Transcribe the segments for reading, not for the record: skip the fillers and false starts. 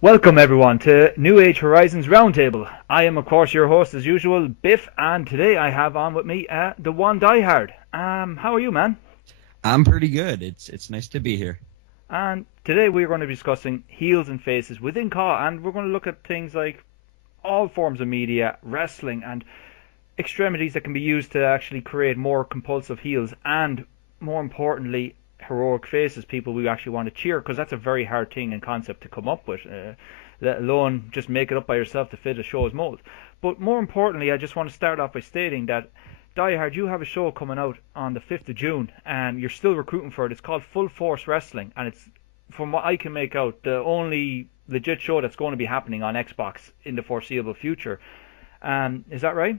Welcome everyone to New Age Horizons Roundtable. I am of course your host as usual, Biff, and today I have on with me the one DieHard. How are you, man? I'm pretty good. It's nice to be here. And today we're going to be discussing heels and faces within CAW, and we're going to look at things like all forms of media, wrestling, and extremities that can be used to actually create more compulsive heels and, more importantly, heroic faces, people we actually want to cheer, because that's a very hard thing and concept to come up with, let alone just make it up by yourself to fit a show's mold. But more importantly, I just want to start off by stating that DieHard, you have a show coming out on the 5th of June, and you're still recruiting for it. It's called Full Force Wrestling, and it's, from what I can make out, the only legit show that's going to be happening on Xbox in the foreseeable future. Is that right?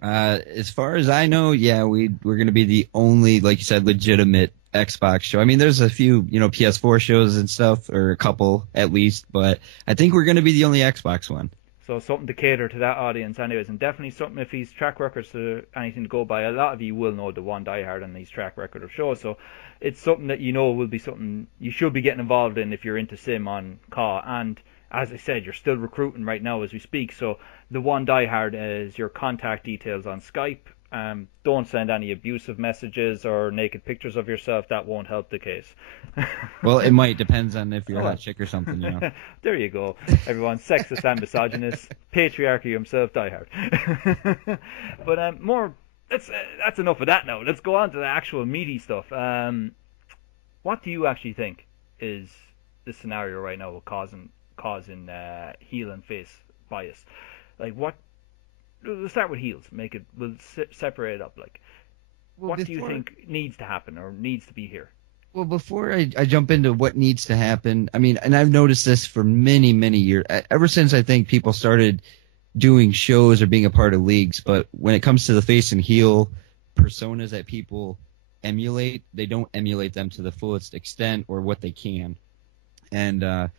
As far as I know, yeah, we're going to be the only, like you said, legitimate Xbox show. I mean, there's a few, PS4 shows and stuff, or a couple at least, but I think we're going to be the only Xbox one. So something to cater to that audience anyways, and definitely something, if he's track records to anything to go by, a lot of you will know the one DieHard on his track record of shows, so it's something that will be something you should be getting involved in if you're into sim on CAW. And as I said, you're still recruiting right now as we speak, so the one DieHard is your contact details on Skype. Don't send any abusive messages or naked pictures of yourself. That won't help the case. Well, it might. Depends on if you're a hot chick or something, There you go. Everyone, sexist and misogynist, patriarchy himself, DieHard. But that's enough of that now. Let's go on to the actual meaty stuff. What do you actually think is the scenario right now with causing heel and face bias? Like, what? We'll start with heels. We'll separate it up. Like, what do you think needs to happen or needs to be here? Well, before I jump into what needs to happen, I mean, and I've noticed this for many, many years, ever since I think people started doing shows or being a part of leagues. But when it comes to the face and heel personas that people emulate, they don't emulate them to the fullest extent or what they can. And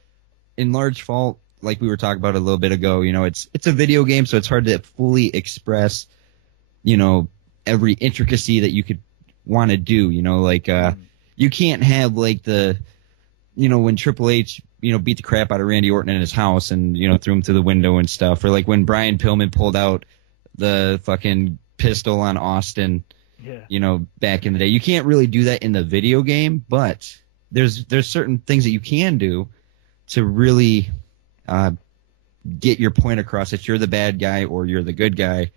in large fault, like we were talking about a little bit ago, it's a video game, so it's hard to fully express, every intricacy that you could want to do, you can't have like when Triple H, beat the crap out of Randy Orton in his house and, threw him through the window and stuff, or like when Brian Pillman pulled out the fucking pistol on Austin, back in the day. You can't really do that in the video game, but there's certain things that you can do to really get your point across that you're the bad guy or you're the good guy.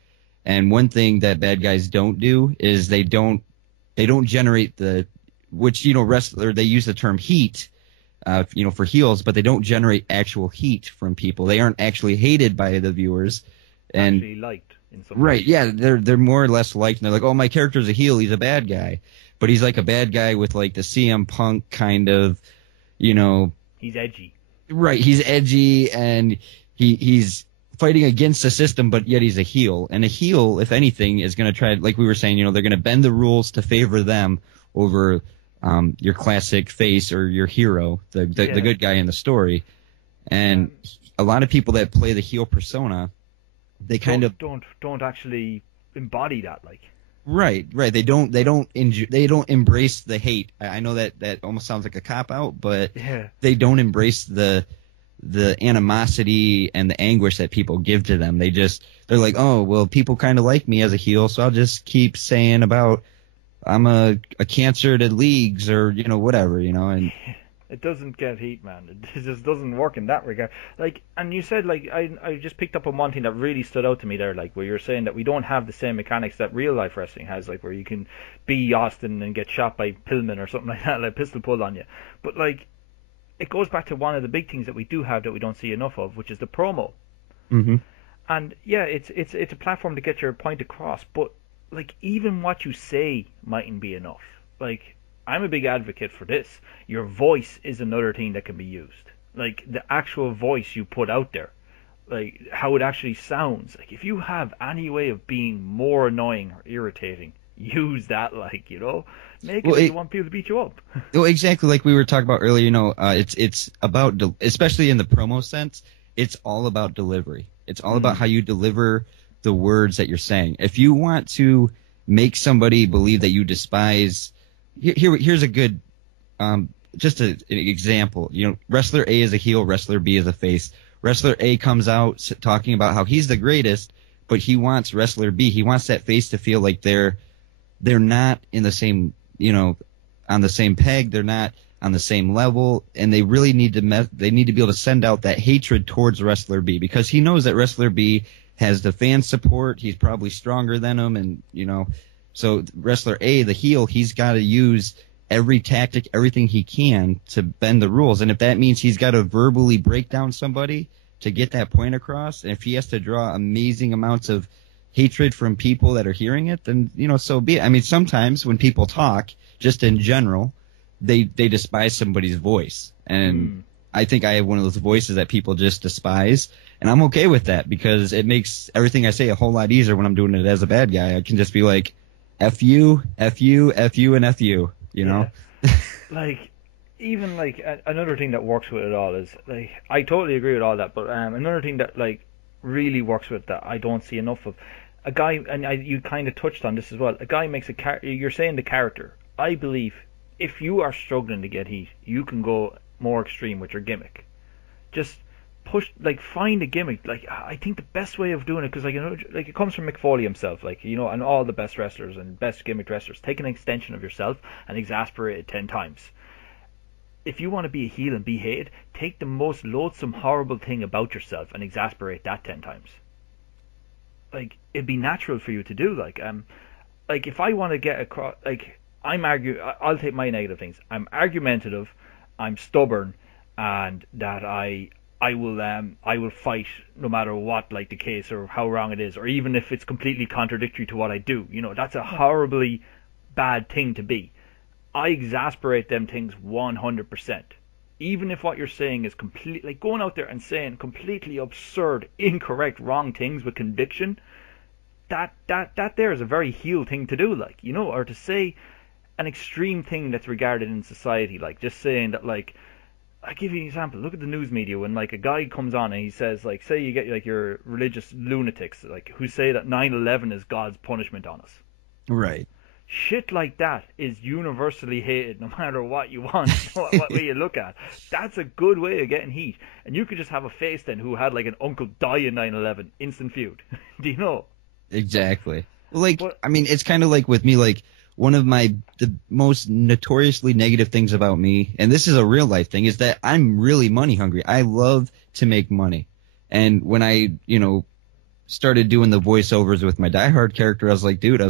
And one thing that bad guys don't do is they don't generate wrestler, they use the term heat, for heels, but they don't generate actual heat from people. They aren't actually hated by the viewers. And actually liked in some right, yeah, they're more or less liked, and they're like, oh, my character's a heel, he's a bad guy. But he's like a bad guy with like the CM Punk kind of, he's edgy. Right, he's edgy and he's fighting against the system, but yet he's a heel. And a heel, if anything, is going to try, like we were saying, they're going to bend the rules to favor them over your classic face or your hero, the good guy in the story. And a lot of people that play the heel persona, they don't actually embody that, like. Right. They don't embrace the hate. I know that almost sounds like a cop out, but they don't embrace the animosity and the anguish that people give to them. They're like, oh, well, people kind of like me as a heel, so I'll just keep saying about I'm a cancer to leagues or whatever, and. It doesn't get heat, man. It just doesn't work in that regard. Like, and you said, like, I just picked up on one thing that really stood out to me there, like, where you're saying that we don't have the same mechanics that real life wrestling has, like, where you can be Austin and get shot by Pillman or something like that, like pistol pull on you. But, like, it goes back to one of the big things that we do have that we don't see enough of, which is the promo. Mm-hmm. And yeah, it's a platform to get your point across, but, like, even what you say mightn't be enough. Like, I'm a big advocate for this. Your voice is another thing that can be used. Like, the actual voice you put out there. Like, how it actually sounds. Like, if you have any way of being more annoying or irritating, use that, like, Make it you want people to beat you up. Well, exactly like we were talking about earlier, it's about, especially in the promo sense, it's all about delivery. It's all about how you deliver the words that you're saying. If you want to make somebody believe that you despise... Here's a good just an example. Wrestler A is a heel, wrestler B is a face. Wrestler A comes out talking about how he's the greatest, but he wants wrestler B. He wants that face to feel like they're not in the same, on the same peg. They're not on the same level, and they really need to they need to be able to send out that hatred towards wrestler B, because he knows that wrestler B has the fan support. He's probably stronger than him, and so wrestler A, the heel, he's got to use every tactic, everything he can to bend the rules. And if that means he's got to verbally break down somebody to get that point across, and if he has to draw amazing amounts of hatred from people that are hearing it, then so be it. I mean, sometimes when people talk, just in general, they despise somebody's voice, and I think I have one of those voices that people just despise, and I'm okay with that, because it makes everything I say a whole lot easier when I'm doing it as a bad guy. I can just be like, F you, F you, F you, and F you, Yeah. Even another thing that works with it all is, I totally agree with all that, but another thing that really works with that I don't see enough of, a guy, and you kind of touched on this as well, a guy makes you're saying the character. I believe if you are struggling to get heat, you can go more extreme with your gimmick. Just push, find a gimmick. I think the best way of doing it, because it comes from Mick Foley himself, and all the best wrestlers and best gimmick wrestlers, take an extension of yourself and exasperate it 10 times. If you want to be a heel and be hated, take the most loathsome, horrible thing about yourself and exasperate that 10 times. It'd be natural for you to do. If I want to get across, I'll take my negative things. I'm argumentative, I'm stubborn, and that I will fight no matter what, the case, or how wrong it is, or even if it's completely contradictory to what I do. That's a horribly bad thing to be. I exasperate them things 100%. Even if what you're saying is completely, going out there and saying completely absurd, incorrect, wrong things with conviction, that there is a very heel thing to do, or to say an extreme thing that's regarded in society, just saying that, I give you an example. Look at the news media when a guy comes on and he says, say you get your religious lunatics who say that 9/11 is God's punishment on us. Right. Shit like that is universally hated, no matter what you want, what way you look at. That's a good way of getting heat. And you could just have a face then who had an uncle die in 9/11, instant feud. Do you know? Exactly. It's kind of like with me, one of the most notoriously negative things about me, and this is a real life thing, is that I'm really money hungry. I love to make money. And when I, started doing the voiceovers with my DieHard character, I was like, dude,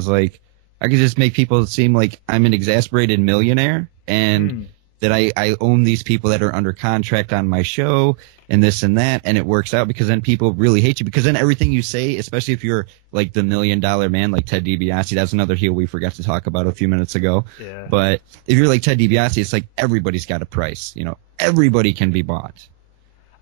I could just make people seem like I'm an exasperated millionaire, and that I own these people that are under contract on my show, and this and that, and it works out, because then people really hate you, because then everything you say, especially if you're the $1 million man like Ted DiBiase, that's another heel we forgot to talk about a few minutes ago. Yeah. But if you're like Ted DiBiase, it's everybody's got a price, everybody can be bought.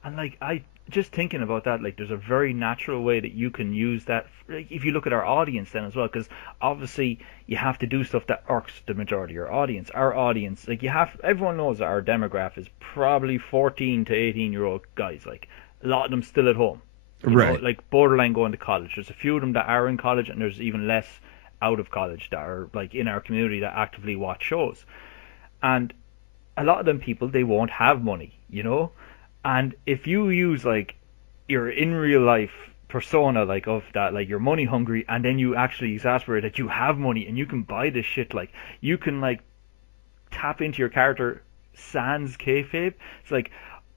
And I just thinking about that, there's a very natural way that you can use that, if you look at our audience then as well, because obviously you have to do stuff that irks the majority of your audience. Our audience, everyone knows that our demographic is probably 14 to 18-year-old guys, a lot of them still at home, right? Borderline going to college. There's a few of them that are in college, and there's even less out of college that are in our community that actively watch shows. And a lot of them people, they won't have money, and if you use your in real life persona of that, you're money hungry, and then you actually exasperate that you have money and you can buy this shit, you can tap into your character sans kayfabe. It's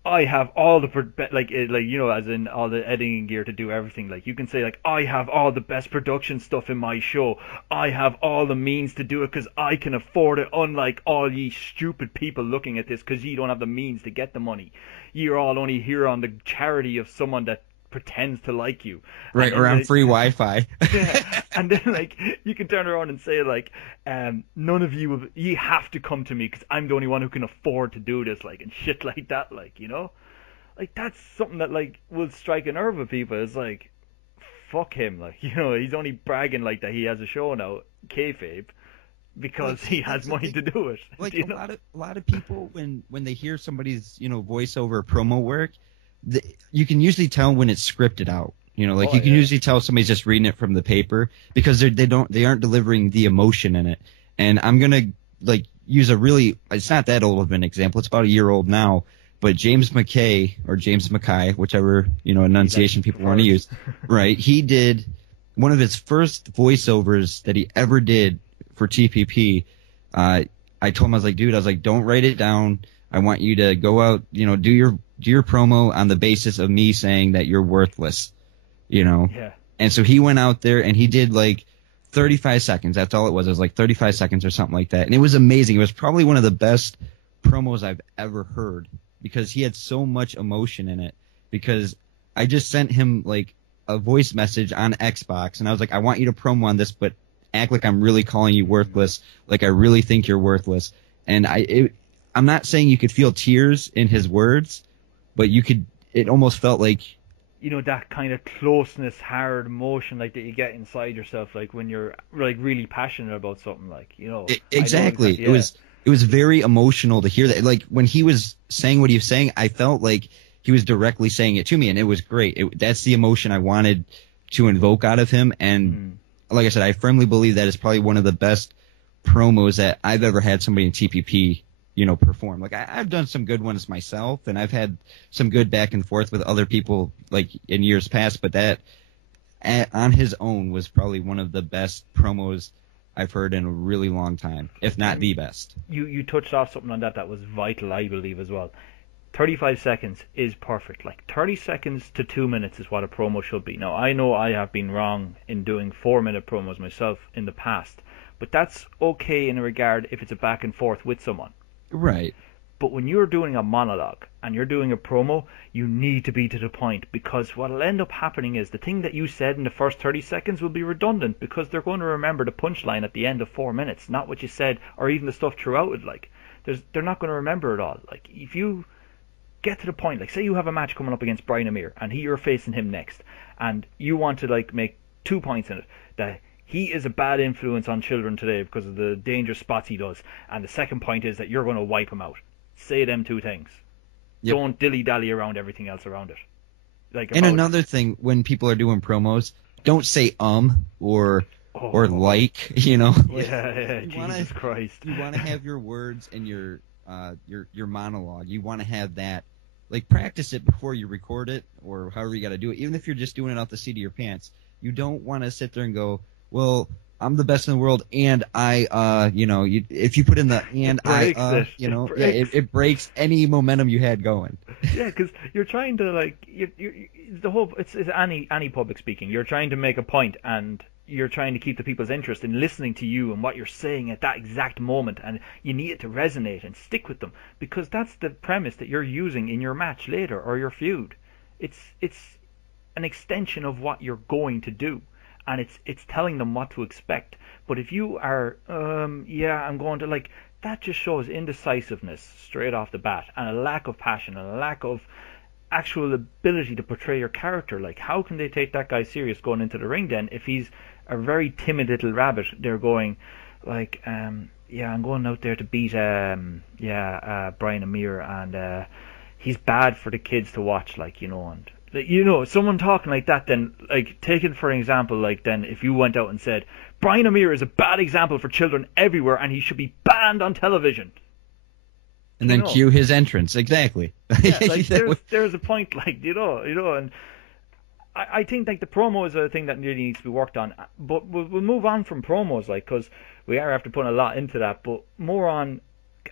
I have all the as in all the editing gear to do everything. You can say I have all the best production stuff in my show. I have all the means to do it because I can afford it, unlike all ye stupid people looking at this, because you don't have the means to get the money. You're all only here on the charity of someone that pretends to like you, right? Or on free Wi-Fi. Yeah. And then you can turn around and say none of you you have to come to me because I'm the only one who can afford to do this, and shit like that, that's something that will strike a nerve with people. It's fuck him, he's only bragging that he has a show now, kayfabe, because he has money to do it. A lot of people, when they hear somebody's voiceover promo work, you can usually tell when it's scripted out. You can usually tell somebody's just reading it from the paper, because they aren't delivering the emotion in it. And I'm gonna use it's not that old of an example. It's about a year old now, but James McKay or James Mackay, whichever, enunciation people want to use, right? He did one of his first voiceovers that he ever did for TPP. I told him, I was like, dude, don't write it down. I want you to go out, do your promo on the basis of me saying that you're worthless, Yeah. And so he went out there and he did 35 seconds. That's all it was. It was 35 seconds or something like that. And it was amazing. It was probably one of the best promos I've ever heard because he had so much emotion in it. Because I just sent him a voice message on Xbox and I was like, I want you to promo on this, but act like I'm really calling you worthless. Like I really think you're worthless. And I'm not saying you could feel tears in his words, but it almost felt like, that kind of closeness, hard emotion that you get inside yourself, when you're really passionate about something, Exactly. Yeah. It was very emotional to hear that. When he was saying what he was saying, I felt like he was directly saying it to me, and it was great. That's the emotion I wanted to invoke out of him, and like I said, I firmly believe that is probably one of the best promos that I've ever had somebody in TPP perform. I've done some good ones myself, and I've had some good back and forth with other people in years past, but that on his own was probably one of the best promos I've heard in a really long time, if not the best. You touched off something on that was vital, I believe, as well. 35 seconds is perfect. 30 seconds to 2 minutes is what a promo should be. Now, I know I have been wrong in doing 4-minute promos myself in the past, but that's okay in a regard if it's a back and forth with someone. Right. But when you're doing a monologue and you're doing a promo, you need to be to the point, because what will end up happening is the thing that you said in the first 30 seconds will be redundant because they're going to remember the punchline at the end of 4 minutes, not what you said or even the stuff throughout it. They're not going to remember it all. If you get to the point, say you have a match coming up against Brian Amir and you're facing him next, and you want to make 2 points in it, that he is a bad influence on children today because of the dangerous spots he does. And the second point is that you're going to wipe him out. Say them 2 things. Yep. Don't dilly-dally around everything else around it. And another thing, when people are doing promos, don't say or Yeah, Jesus Christ. You want to have your words and your monologue. You want to have that. Practice it before you record it or however you got to do it. Even if you're just doing it off the seat of your pants. You don't want to sit there and go, well, I'm the best in the world, and if you put in the and it breaks any momentum you had going. Yeah, because you're trying to it's any public speaking. You're trying to make a point, and you're trying to keep the people's interest in listening to you and what you're saying at that exact moment, and you need it to resonate and stick with them because that's the premise that you're using in your match later or your feud. It's an extension of what you're going to do. And it's telling them what to expect. But if you are, I'm going to that just shows indecisiveness straight off the bat, and a lack of passion, and a lack of actual ability to portray your character. How can they take that guy serious going into the ring then if he's a very timid little rabbit? They're going I'm going out there to beat Brian Amir, and he's bad for the kids to watch, and someone talking like that, then, take it for an example, then if you went out and said, Brian Amir is a bad example for children everywhere and he should be banned on television. And then cue his entrance, exactly. Yeah, there's a point, and I think, the promo is a thing that really needs to be worked on, but we'll move on from promos, because we are after putting a lot into that, but more on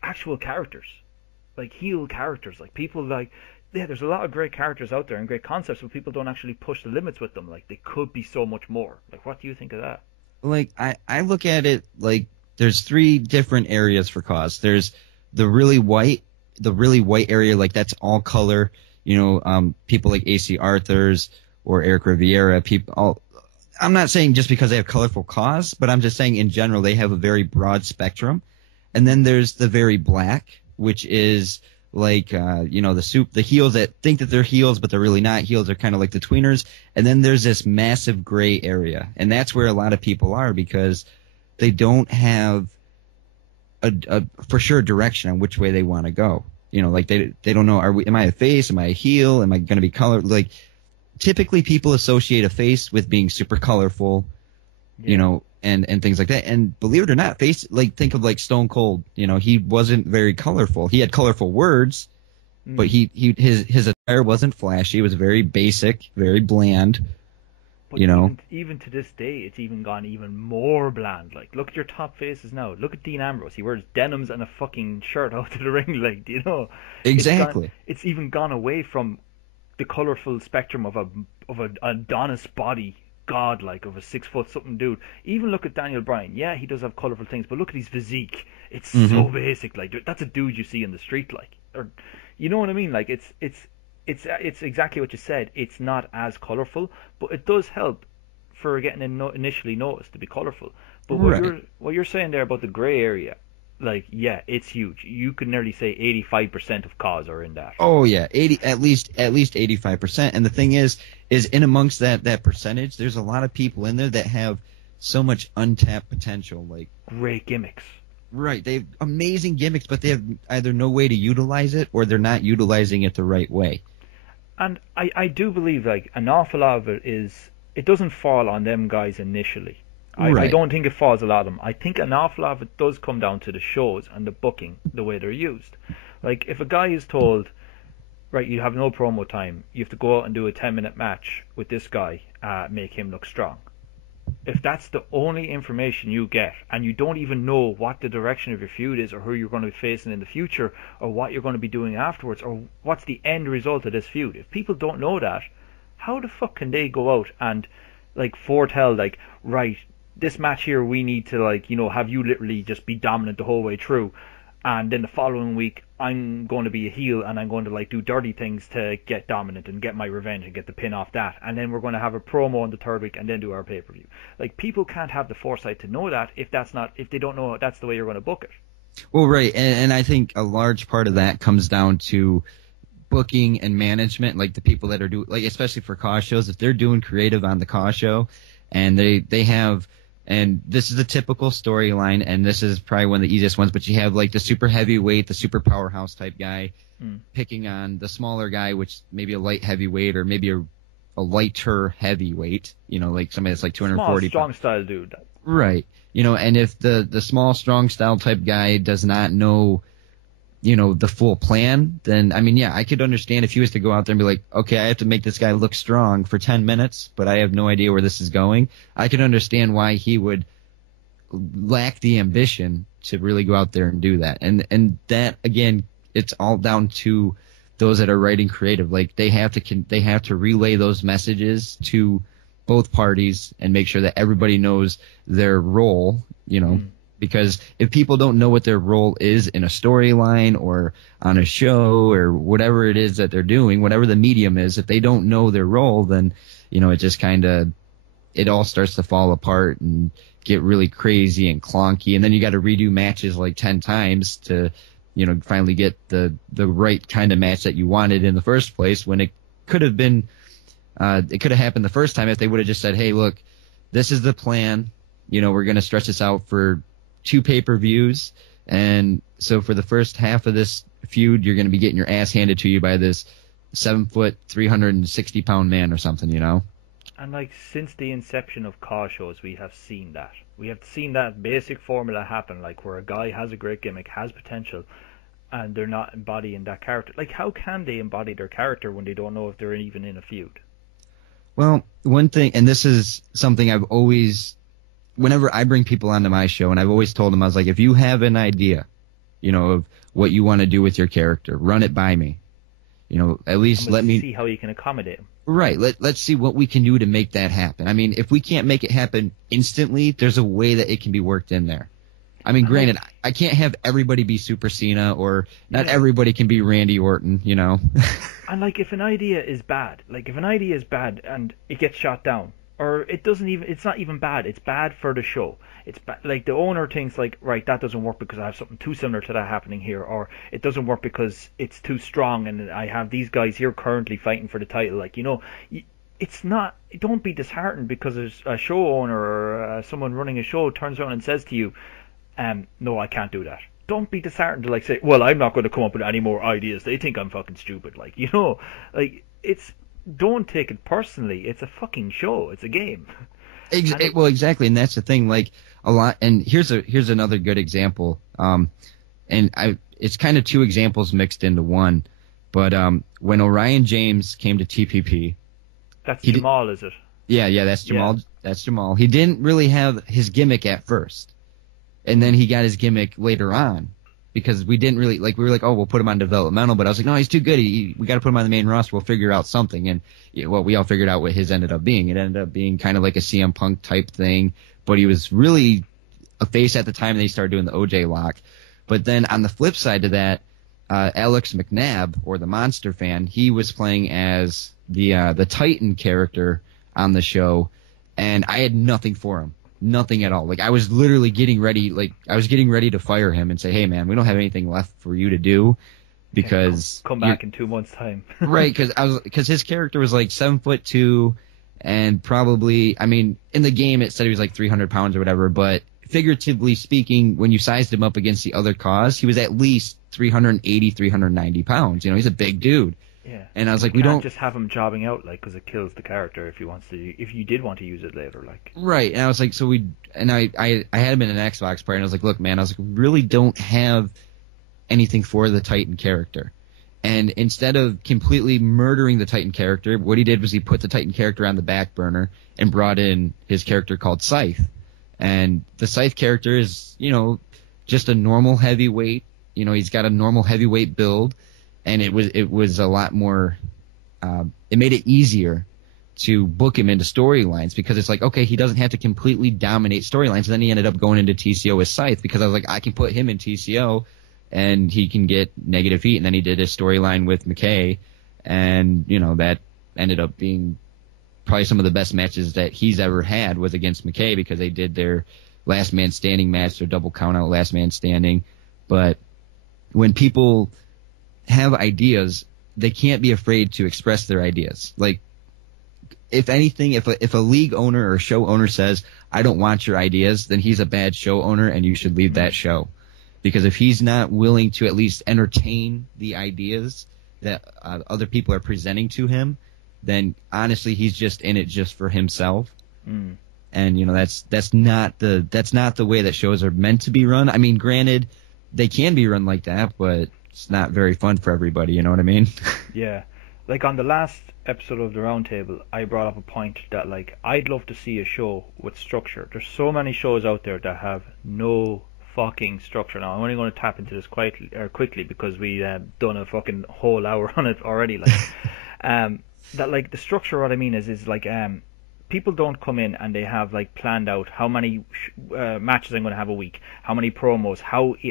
actual characters, heel characters, people, there's a lot of great characters out there and great concepts, but people don't actually push the limits with them. They could be so much more. What do you think of that? I look at it there's 3 different areas for cause. There's the really white area, that's all color. People like AC Arthurs or Eric Riviera. I'm not saying just because they have colorful cause, but I'm just saying in general they have a very broad spectrum. And then there's the very black, which is the heels that think that they're heels, but they're really not heels. They're kind of like the tweeners. And then there's this massive gray area. And that's where a lot of people are because they don't have a for sure direction on which way they want to go. They don't know, am I a face? Am I a heel? Am I going to be colored? Typically people associate a face with being super colorful, and things like that. And believe it or not, think of like Stone Cold. He wasn't very colorful. He had colorful words, but his attire wasn't flashy. It was very basic, very bland. But even to this day, it's even gone even more bland. Like, look at your top faces now. Look at Dean Ambrose. He wears denims and a fucking shirt out to the ring, like, Exactly. It's even gone away from the colorful spectrum of an Adonis body, godlike, of a 6 foot something dude. Even look at Daniel Bryan. Yeah, he does have colorful things, but look at his physique. It's so basic. Like, that's a dude you see in the street, like, or, you know what I mean? Like, it's exactly what you said. It's not as colorful, but it does help for getting initially noticed to be colorful. But what you're saying there about the gray area, like, yeah, it's huge. You could nearly say 85% of cause are in that. Oh yeah, at least 85%. And the thing is in amongst that percentage, there's a lot of people in there that have so much untapped potential, like great gimmicks. Right, they have amazing gimmicks, but they have either no way to utilize it or they're not utilizing it the right way. And I do believe, like, an awful lot of it doesn't fall on them guys initially. I don't think it falls a lot of them. I think an awful lot of it does come down to the shows and the booking, the way they're used. Like, if a guy is told, right, you have no promo time, you have to go out and do a 10-minute match with this guy, make him look strong. If that's the only information you get, and you don't even know what the direction of your feud is, or who you're going to be facing in the future, or what you're going to be doing afterwards, or what's the end result of this feud, if people don't know that, how the fuck can they go out and, like, foretell, like, right, this match here we need to, like, have you literally just be dominant the whole way through, and then the following week I'm going to be a heel and I'm going to, like, do dirty things to get dominant and get my revenge and get the pin off that, and then we're going to have a promo on the third week and then do our pay-per-view. Like, people can't have the foresight to know that if they don't know that's the way you're going to book it. Well, right, and I think a large part of that comes down to booking and management, like the people that are doing, like, especially for cause shows, if they're doing creative on the cause show and they have. And this is a typical storyline, and this is probably one of the easiest ones, but you have, like, the super heavyweight, the super powerhouse type guy picking on the smaller guy, which maybe a light heavyweight or maybe a lighter heavyweight, like somebody that's like 240 small, strong style dude. Right. And if the small, strong style type guy does not know, the full plan, then, I mean, yeah, I could understand if he was to go out there and be like, okay, I have to make this guy look strong for 10 minutes, but I have no idea where this is going. I could understand why he would lack the ambition to really go out there and do that. And that, again, it's all down to those that are writing creative. Like, they have to relay those messages to both parties and make sure that everybody knows their role, because if people don't know what their role is in a storyline or on a show or whatever it is that they're doing, whatever the medium is, if they don't know their role, then, it just it all starts to fall apart and get really crazy and clunky. And then you got to redo matches like 10 times to, finally get the right kind of match that you wanted in the first place, when it could have been, it could have happened the first time if they would have just said, hey, look, this is the plan. We're going to stretch this out for 2 pay-per-views, and so for the first half of this feud, you're going to be getting your ass handed to you by this 7 foot, 360 pound man or something, And, like, since the inception of cause shows, we have seen that. We have seen that basic formula happen, like, where a guy has a great gimmick, has potential, and they're not embodying that character. Like, how can they embody their character when they don't know if they're even in a feud? Well, one thing, and this is something I've always, whenever I bring people onto my show, and I've always told them, I was like, if you have an idea, of what you want to do with your character, run it by me. At least let me see how you can accommodate them. Right. Let's see what we can do to make that happen. I mean, if we can't make it happen instantly, there's a way that it can be worked in there. I mean, granted, I can't have everybody be Super Cena, or not everybody can be Randy Orton, And, like, if an idea is bad, and it gets shot down, or it's not even bad, it's bad for the show. It's like, the owner thinks, like, right, that doesn't work because I have something too similar to that happening here, or it doesn't work because it's too strong and I have these guys here currently fighting for the title. Like, it's not, don't be disheartened because there's a show owner or someone running a show turns around and says to you, no, I can't do that. Don't be disheartened to, like, say, well, I'm not going to come up with any more ideas. They think I'm fucking stupid. Like, like, don't take it personally. It's a fucking show. It's a game. Well, exactly, and that's the thing. Like a lot, and here's another good example. It's kind of two examples mixed into one. But when Orion James came to TPP, that's Jamal, is it? Yeah, that's Jamal. Yeah. That's Jamal. He didn't really have his gimmick at first, and then he got his gimmick later on. Because we didn't really we were like, oh, we'll put him on developmental, but I was like, no, he's too good. We got to put him on the main roster. We'll figure out something, and we all figured out what his ended up being. It ended up being kind of like a CM Punk type thing, but he was really a face at the time. And they started doing the OJ lock, but then on the flip side to that, Alex McNabb, or the Monster Fan, he was playing as the Titan character on the show, and I had nothing for him. Nothing at all. Like, I was literally getting ready to fire him and say, hey man, we don't have anything left for you to do, because come back in 2 months' time. Right, because his character was like 7'2", and probably, I mean, in the game it said he was like 300 pounds or whatever, but figuratively speaking, when you sized him up against the other cause, he was at least 380, 390 pounds. He's a big dude. Yeah. And I was like, we don't just have him jobbing out, like, because it kills the character if you did want to use it later, like. Right. And I was like, I had him in an Xbox party, and I was like, look, man, really don't have anything for the Titan character. And instead of completely murdering the Titan character, what he did was he put the Titan character on the back burner and brought in his character called Scythe. And the Scythe character is, just a normal heavyweight. He's got a normal heavyweight build. And it was a lot more. It made it easier to book him into storylines, because it's like, okay, he doesn't have to completely dominate storylines. And then he ended up going into TCO with Scythe, because I was like, I can put him in TCO, and he can get negative heat. And then he did a storyline with McKay, and that ended up being probably some of the best matches that he's ever had was against McKay, because they did their last man standing match, their double count out last man standing. But when people have ideas, they can't be afraid to express their ideas. Like, if anything, if a league owner or show owner says, I don't want your ideas, then he's a bad show owner, and you should leave that show. Because if he's not willing to at least entertain the ideas that other people are presenting to him, then honestly he's just in it just for himself. And that's not the way that shows are meant to be run. I mean, granted, they can be run like that, but it's not very fun for everybody, you know what I mean? Yeah. Like, on the last episode of the Roundtable, I brought up a point that, like, I'd love to see a show with structure. There's so many shows out there that have no fucking structure. Now, I'm only going to tap into this quickly because we done a fucking whole hour on it already. Like, that, like, the structure, what I mean is like, people don't come in and they have, like, planned out how many matches I'm going to have a week, how many promos,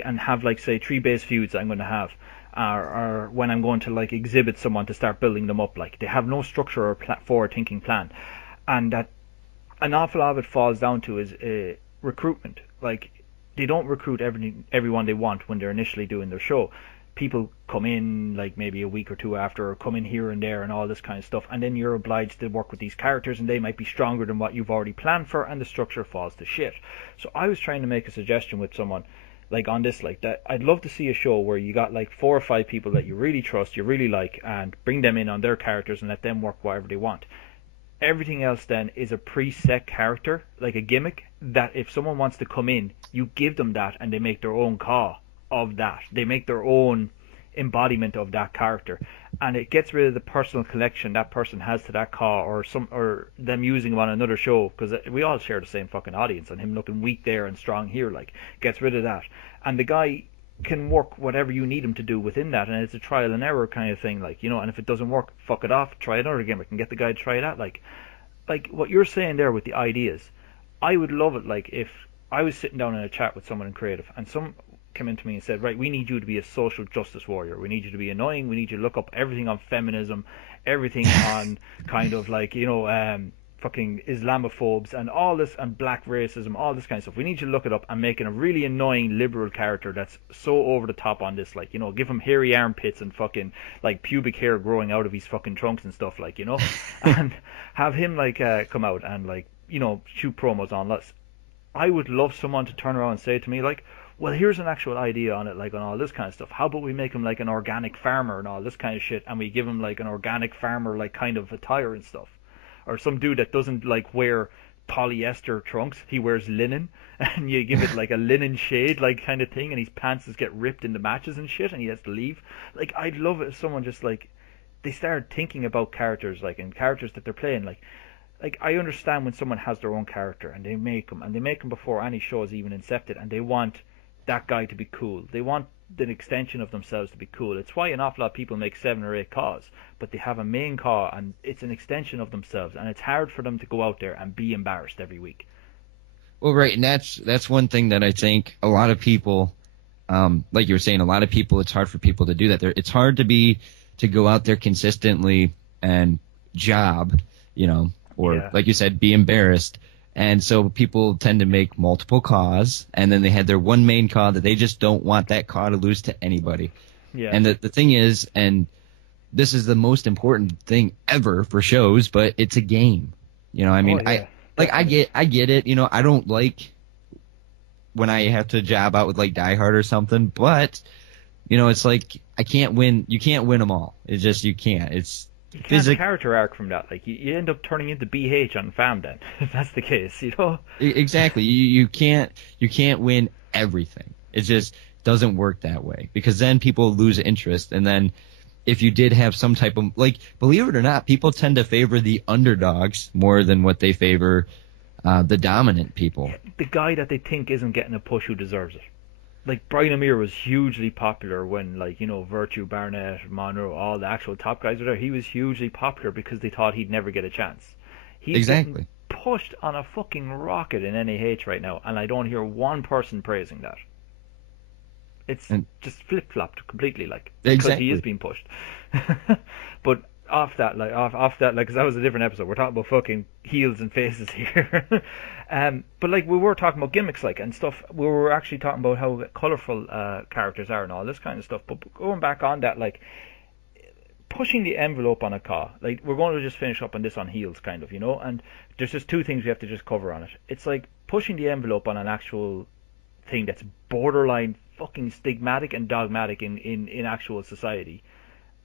and have, like, say, 3 base feuds I'm going to have, or when I'm going to, like, exhibit someone to start building them up. Like, they have no structure or forward-thinking plan, and that an awful lot of it falls down to is recruitment. Like, they don't recruit everyone they want when they're initially doing their show. People come in, like, maybe a week or two after, or come in here and there and all this kind of stuff, and then you're obliged to work with these characters, and they might be stronger than what you've already planned for, and the structure falls to shit. So I was trying to make a suggestion with someone, like, on this, like, that I'd love to see a show where you got, like, 4 or 5 people that you really trust, you really like, and bring them in on their characters and let them work whatever they want. Everything else then is a preset character, like a gimmick, that if someone wants to come in, you give them that, and they make their own call of that. They make their own embodiment of that character, and it gets rid of the personal connection that person has to that car, or them using him on another show, because we all share the same fucking audience, and him looking weak there and strong here, like, gets rid of that, and the guy can work whatever you need him to do within that, and it's a trial and error kind of thing, like, and if it doesn't work, fuck it off, try another gimmick and get the guy to try that. Like what you're saying there with the ideas, I would love it. Like, if I was sitting down in a chat with someone in creative, and some came into me and said, right, we need you to be a social justice warrior, we need you to be annoying, we need you to look up everything on feminism, everything on kind of like, fucking Islamophobes and all this, and black racism, all this kind of stuff. We need you to look it up and make a really annoying liberal character that's so over the top on this, like, give him hairy armpits and fucking, like, pubic hair growing out of his fucking trunks and stuff, like, and have him, like, come out and, like, shoot promos on us. I would love someone to turn around and say to me, like, well, here's an actual idea on it, like, on all this kind of stuff. How about we make him like an organic farmer and all this kind of shit, and we give him like an organic farmer, like, kind of attire and stuff, or some dude that doesn't, like, wear polyester trunks. He wears linen, and you give it like a linen shade, like kind of thing, and his pants just get ripped in the matches and shit, and he has to leave. Like, I'd love it if someone just like they started thinking about characters, like, and characters that they're playing, like I understand when someone has their own character and they make them before any show is even incepted, and they want that guy to be cool. They want an extension of themselves to be cool. It's why an awful lot of people make 7 or 8 Kaws, but they have a main Kaw and it's an extension of themselves, and it's hard for them to go out there and be embarrassed every week. Well, right, and that's one thing that I think a lot of people, like you were saying, a lot of people, it's hard for people to do that. It's hard to go out there consistently and job, or like you said, be embarrassed. And so people tend to make multiple Kaws, and then they had their one main Kaw that they just don't want that Kaw to lose to anybody. Yeah. And the thing is, and this is the most important thing ever for shows, but it's a game. I mean, I get it. I don't like when I have to job out with like DieHard or something, but it's like I can't win. You can't win them all. It's just you can't. You can't have a character arc from that. Like you end up turning into BH on Fam then, if that's the case, Exactly. You can't win everything. It just doesn't work that way, because then people lose interest, and then if you did have some type of, like, believe it or not, people tend to favor the underdogs more than what they favor the dominant people. The guy that they think isn't getting a push who deserves it. Like, Brian Amir was hugely popular when, like, Virtue, Barnett, Monroe, all the actual top guys were there. He was hugely popular because they thought he'd never get a chance. He's exactly pushed on a fucking rocket in NAH right now, and I don't hear one person praising that. It's just flip-flopped completely, like, because he is being pushed. But off that, because that was a different episode. We're talking about fucking heels and faces here. But like we were talking about gimmicks, like, and stuff. We were actually talking about how colourful characters are and all this kind of stuff. But going back on that, like, pushing the envelope on a Kaw, like, we're going to just finish up on this on heels, kind of, and there's just 2 things we have to just cover on it. It's like pushing the envelope on an actual thing that's borderline fucking stigmatic and dogmatic in actual society,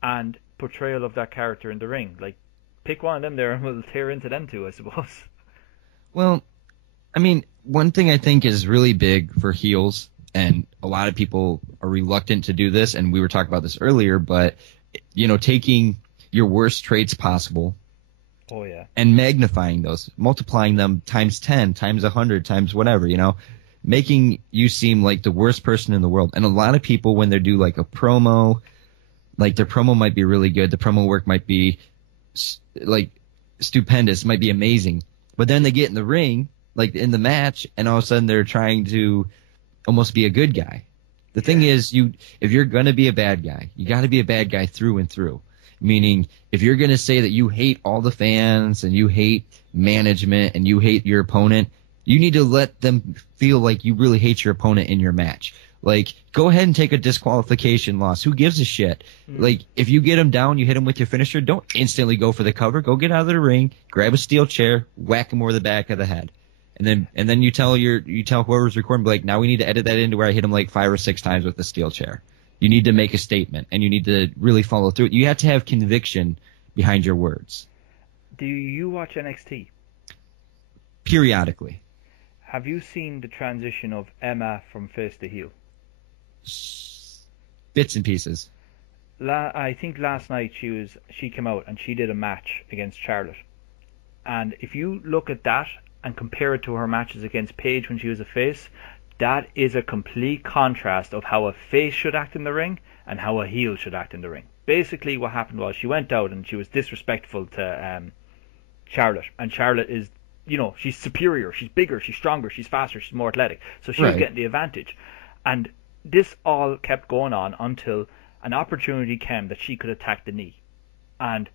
and portrayal of that character in the ring. Like, pick one of them there and we'll tear into them too, I suppose. Well, I mean, one thing I think is really big for heels, and a lot of people are reluctant to do this, and we were talking about this earlier, but taking your worst traits possible, and magnifying those, multiplying them times 10, times 100, times whatever, making you seem like the worst person in the world. And a lot of people, when they do like a promo, like, their promo might be really good, the promo work might be like stupendous, might be amazing, but then they get in the ring, like in the match, and all of a sudden they're trying to almost be a good guy. The thing is, if you're going to be a bad guy, you got to be a bad guy through and through. Meaning, if you're going to say that you hate all the fans and you hate management and you hate your opponent, you need to let them feel like you really hate your opponent in your match. Like, go ahead and take a disqualification loss. Who gives a shit? Like, if you get him down, you hit him with your finisher, don't instantly go for the cover. Go get out of the ring, grab a steel chair, whack him over the back of the head. And then you tell whoever's recording, like, now we need to edit that into where I hit him like 5 or 6 times with the steel chair. You need to make a statement, and you need to really follow through. You have to have conviction behind your words. Do you watch NXT? Periodically. Have you seen the transition of Emma from face to heel? Bits and pieces. I think last night she came out and she did a match against Charlotte. And if you look at that and compare it to her matches against Paige when she was a face, that is a complete contrast of how a face should act in the ring and how a heel should act in the ring. Basically what happened was she went out and she was disrespectful to Charlotte, and Charlotte is, she's superior, she's bigger, she's stronger, she's faster, she's more athletic, so she was getting the advantage. And this all kept going on until an opportunity came that she could attack the knee. And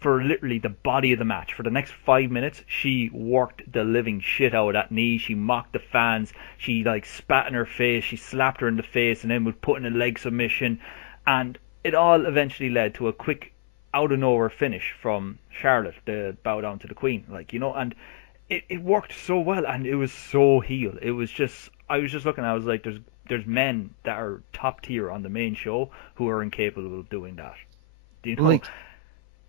for literally the body of the match, for the next 5 minutes, she worked the living shit out of that knee. She mocked the fans. She spat in her face. She slapped her in the face and then would put in a leg submission. And it all eventually led to a quick out of nowhere finish from Charlotte, the bow down to the Queen. And it worked so well, and it was so heel. It was just, I was just looking, I was like, there's men that are top tier on the main show who are incapable of doing that. Do you know?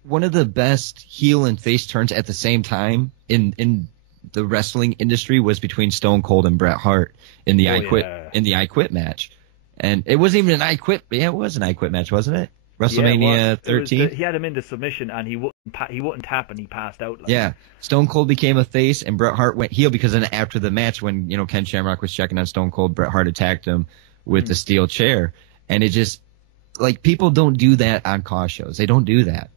One of the best heel and face turns at the same time in the wrestling industry was between Stone Cold and Bret Hart in the I Quit match. And it wasn't even an I Quit. Yeah, it was an I Quit match, wasn't it? WrestleMania 13. He had him into submission, and he wouldn't tap, and he passed out. Like. Yeah, Stone Cold became a face, and Bret Hart went heel because then after the match, when Ken Shamrock was checking on Stone Cold, Bret Hart attacked him with the steel chair, and it just people don't do that on cause shows. They don't do that.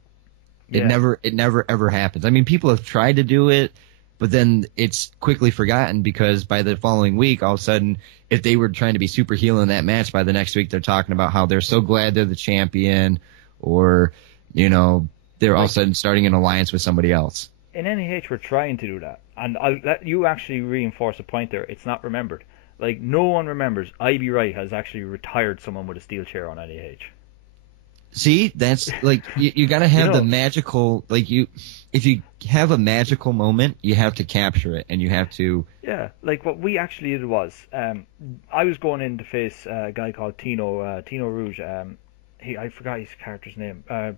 It never ever happens. I mean, people have tried to do it, but then it's quickly forgotten because by the following week, all of a sudden, if they were trying to be super heel in that match, by the next week they're talking about how they're so glad they're the champion, or they're all of a sudden starting an alliance with somebody else. In NAH, we're trying to do that, and I'll let you actually reinforce a point there. It's not remembered. Like, no one remembers Ivy Wright has actually retired someone with a steel chair on NAH. See, that's you got to have the magical, if you have a magical moment, you have to capture it, and you have to. Yeah, what we actually did was, I was going in to face a guy called Tino Rouge. I forgot his character's name. I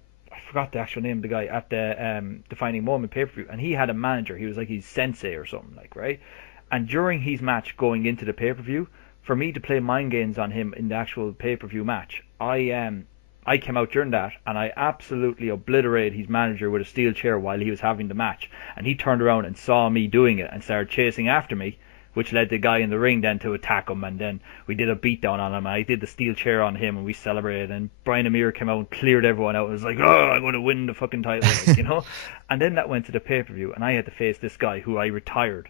forgot the actual name of the guy at the Defining Moment pay-per-view, and he had a manager. He was like his sensei or something, right? And during his match going into the pay-per-view, for me to play mind games on him in the actual pay-per-view match, I came out during that, and I absolutely obliterated his manager with a steel chair while he was having the match. And he turned around and saw me doing it and started chasing after me, which led the guy in the ring then to attack him. And then we did a beatdown on him, and I did the steel chair on him, and we celebrated. And Brian Amir came out and cleared everyone out. It was like, oh, I'm going to win the fucking title, And then that went to the pay-per-view, and I had to face this guy who I retired,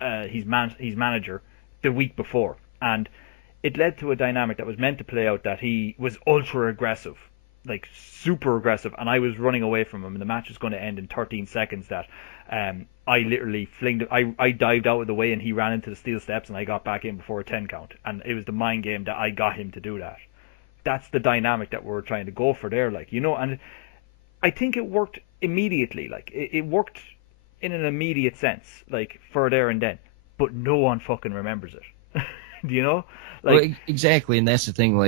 his manager, the week before. And it led to a dynamic that was meant to play out, that he was ultra aggressive, super aggressive, and I was running away from him, and the match was going to end in 13 seconds. That I literally I dived out of the way, and he ran into the steel steps, and I got back in before a 10 count. And it was the mind game that I got him to do that. That's the dynamic that we're trying to go for there, and I think it worked immediately. It worked in an immediate sense, for there and then, but no one fucking remembers it. Do you know? Well, exactly, and that's the thing.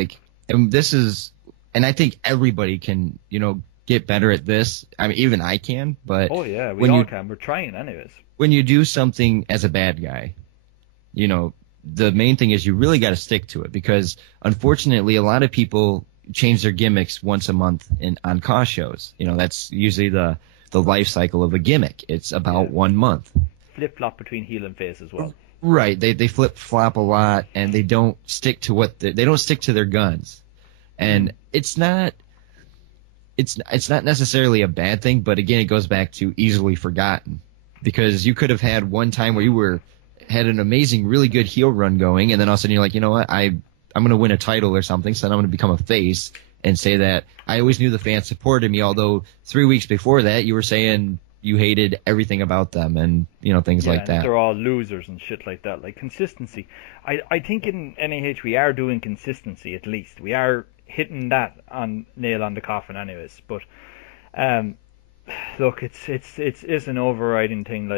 And I think everybody can, get better at this. I mean, even I can. But oh yeah, we all can. We're trying, anyways. When you do something as a bad guy, the main thing is you really got to stick to it, because unfortunately, a lot of people change their gimmicks once a month on cause shows. That's usually the life cycle of a gimmick. It's about 1 month. Flip flop between heel and face as well. Right, they flip flop a lot, and they don't stick to they don't stick to their guns, and it's not necessarily a bad thing, but again, it goes back to easily forgotten, because you could have had one time where you had an amazing, really good heel run going, and then all of a sudden you're like, you know what, I'm going to win a title or something, so then I'm going to become a face and say that I always knew the fans supported me, although 3 weeks before that you were saying you hated everything about them, and things like that. They're all losers and shit like that. Consistency. I think in NAH we are doing consistency, at least. We are hitting that nail on the coffin, anyways. But look, it's an overriding thing.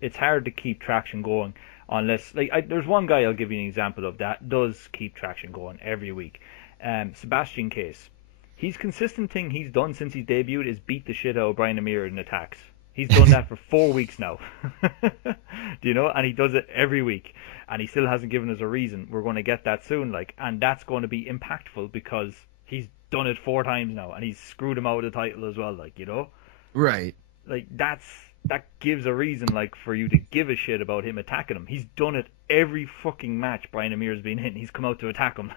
It's hard to keep traction going unless there's one guy I'll give you an example of that does keep traction going every week. Sebastian Case. His consistent thing he's done since he's debuted is beat the shit out of Brian Amir in attacks. He's done that for 4 weeks now. Do you know? And he does it every week. And he still hasn't given us a reason. We're going to get that soon. And that's going to be impactful because he's done it 4 times now. And he's screwed him out of the title as well, Right. That gives a reason, for you to give a shit about him attacking him. He's done it every fucking match Brian Amir's been in. He's come out to attack him,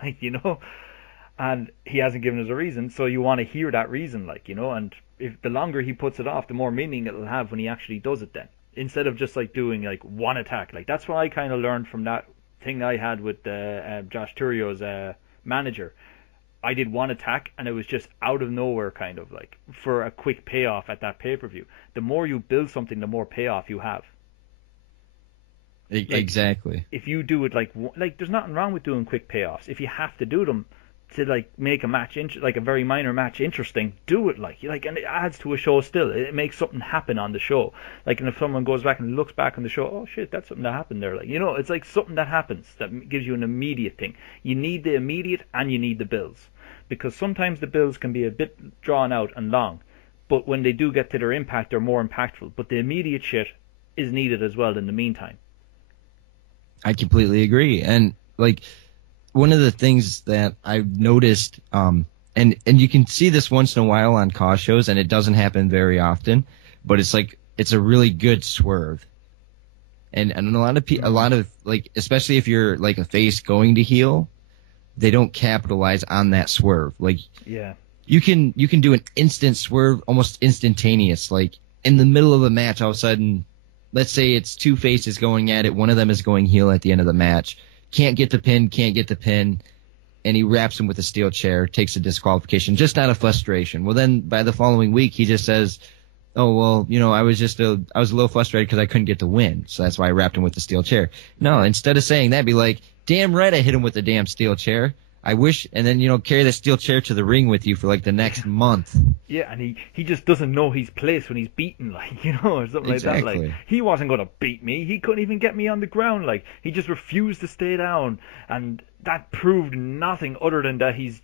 And he hasn't given us a reason, so you want to hear that reason, and if the longer he puts it off, the more meaning it'll have when he actually does it then. Instead of just doing one attack. That's what I kind of learned from that thing I had with Josh Turrio's manager. I did one attack, and it was just out of nowhere, kind of for a quick payoff at that pay-per-view. The more you build something, the more payoff you have. Exactly. If you do it there's nothing wrong with doing quick payoffs. If you have to do them to make a match a very minor match interesting, do it and it adds to a show still. It makes something happen on the show. And if someone goes back and looks back on the show, oh shit, that's something that happened there. It's something that happens that gives you an immediate thing. You need the immediate and you need the builds, because sometimes the builds can be a bit drawn out and long, but when they do get to their impact, they're more impactful. But the immediate shit is needed as well in the meantime. I completely agree. And like one of the things that I've noticed, and you can see this once in a while on cause shows, and it doesn't happen very often, but it's a really good swerve. And a lot of like, especially if you're like a face going to heel, they don't capitalize on that swerve. Like, yeah, you can do an instant swerve, almost instantaneous. Like in the middle of a match, all of a sudden, let's say it's two faces going at it, one of them is going heel at the end of the match, can't get the pin, and he wraps him with a steel chair, takes a disqualification, just out of frustration. Well, then by the following week, he just says, oh, well, you know, I was a little frustrated because I couldn't get the win, so that's why I wrapped him with the steel chair. No, instead of saying that, be like, damn right I hit him with the damn steel chair. I wish, and then, you know, carry the steel chair to the ring with you for like the next month. Yeah, and he just doesn't know his place when he's beaten, like, you know, or something Exactly. like that. Like, he wasn't going to beat me. He couldn't even get me on the ground. Like, he just refused to stay down, and that proved nothing other than that he's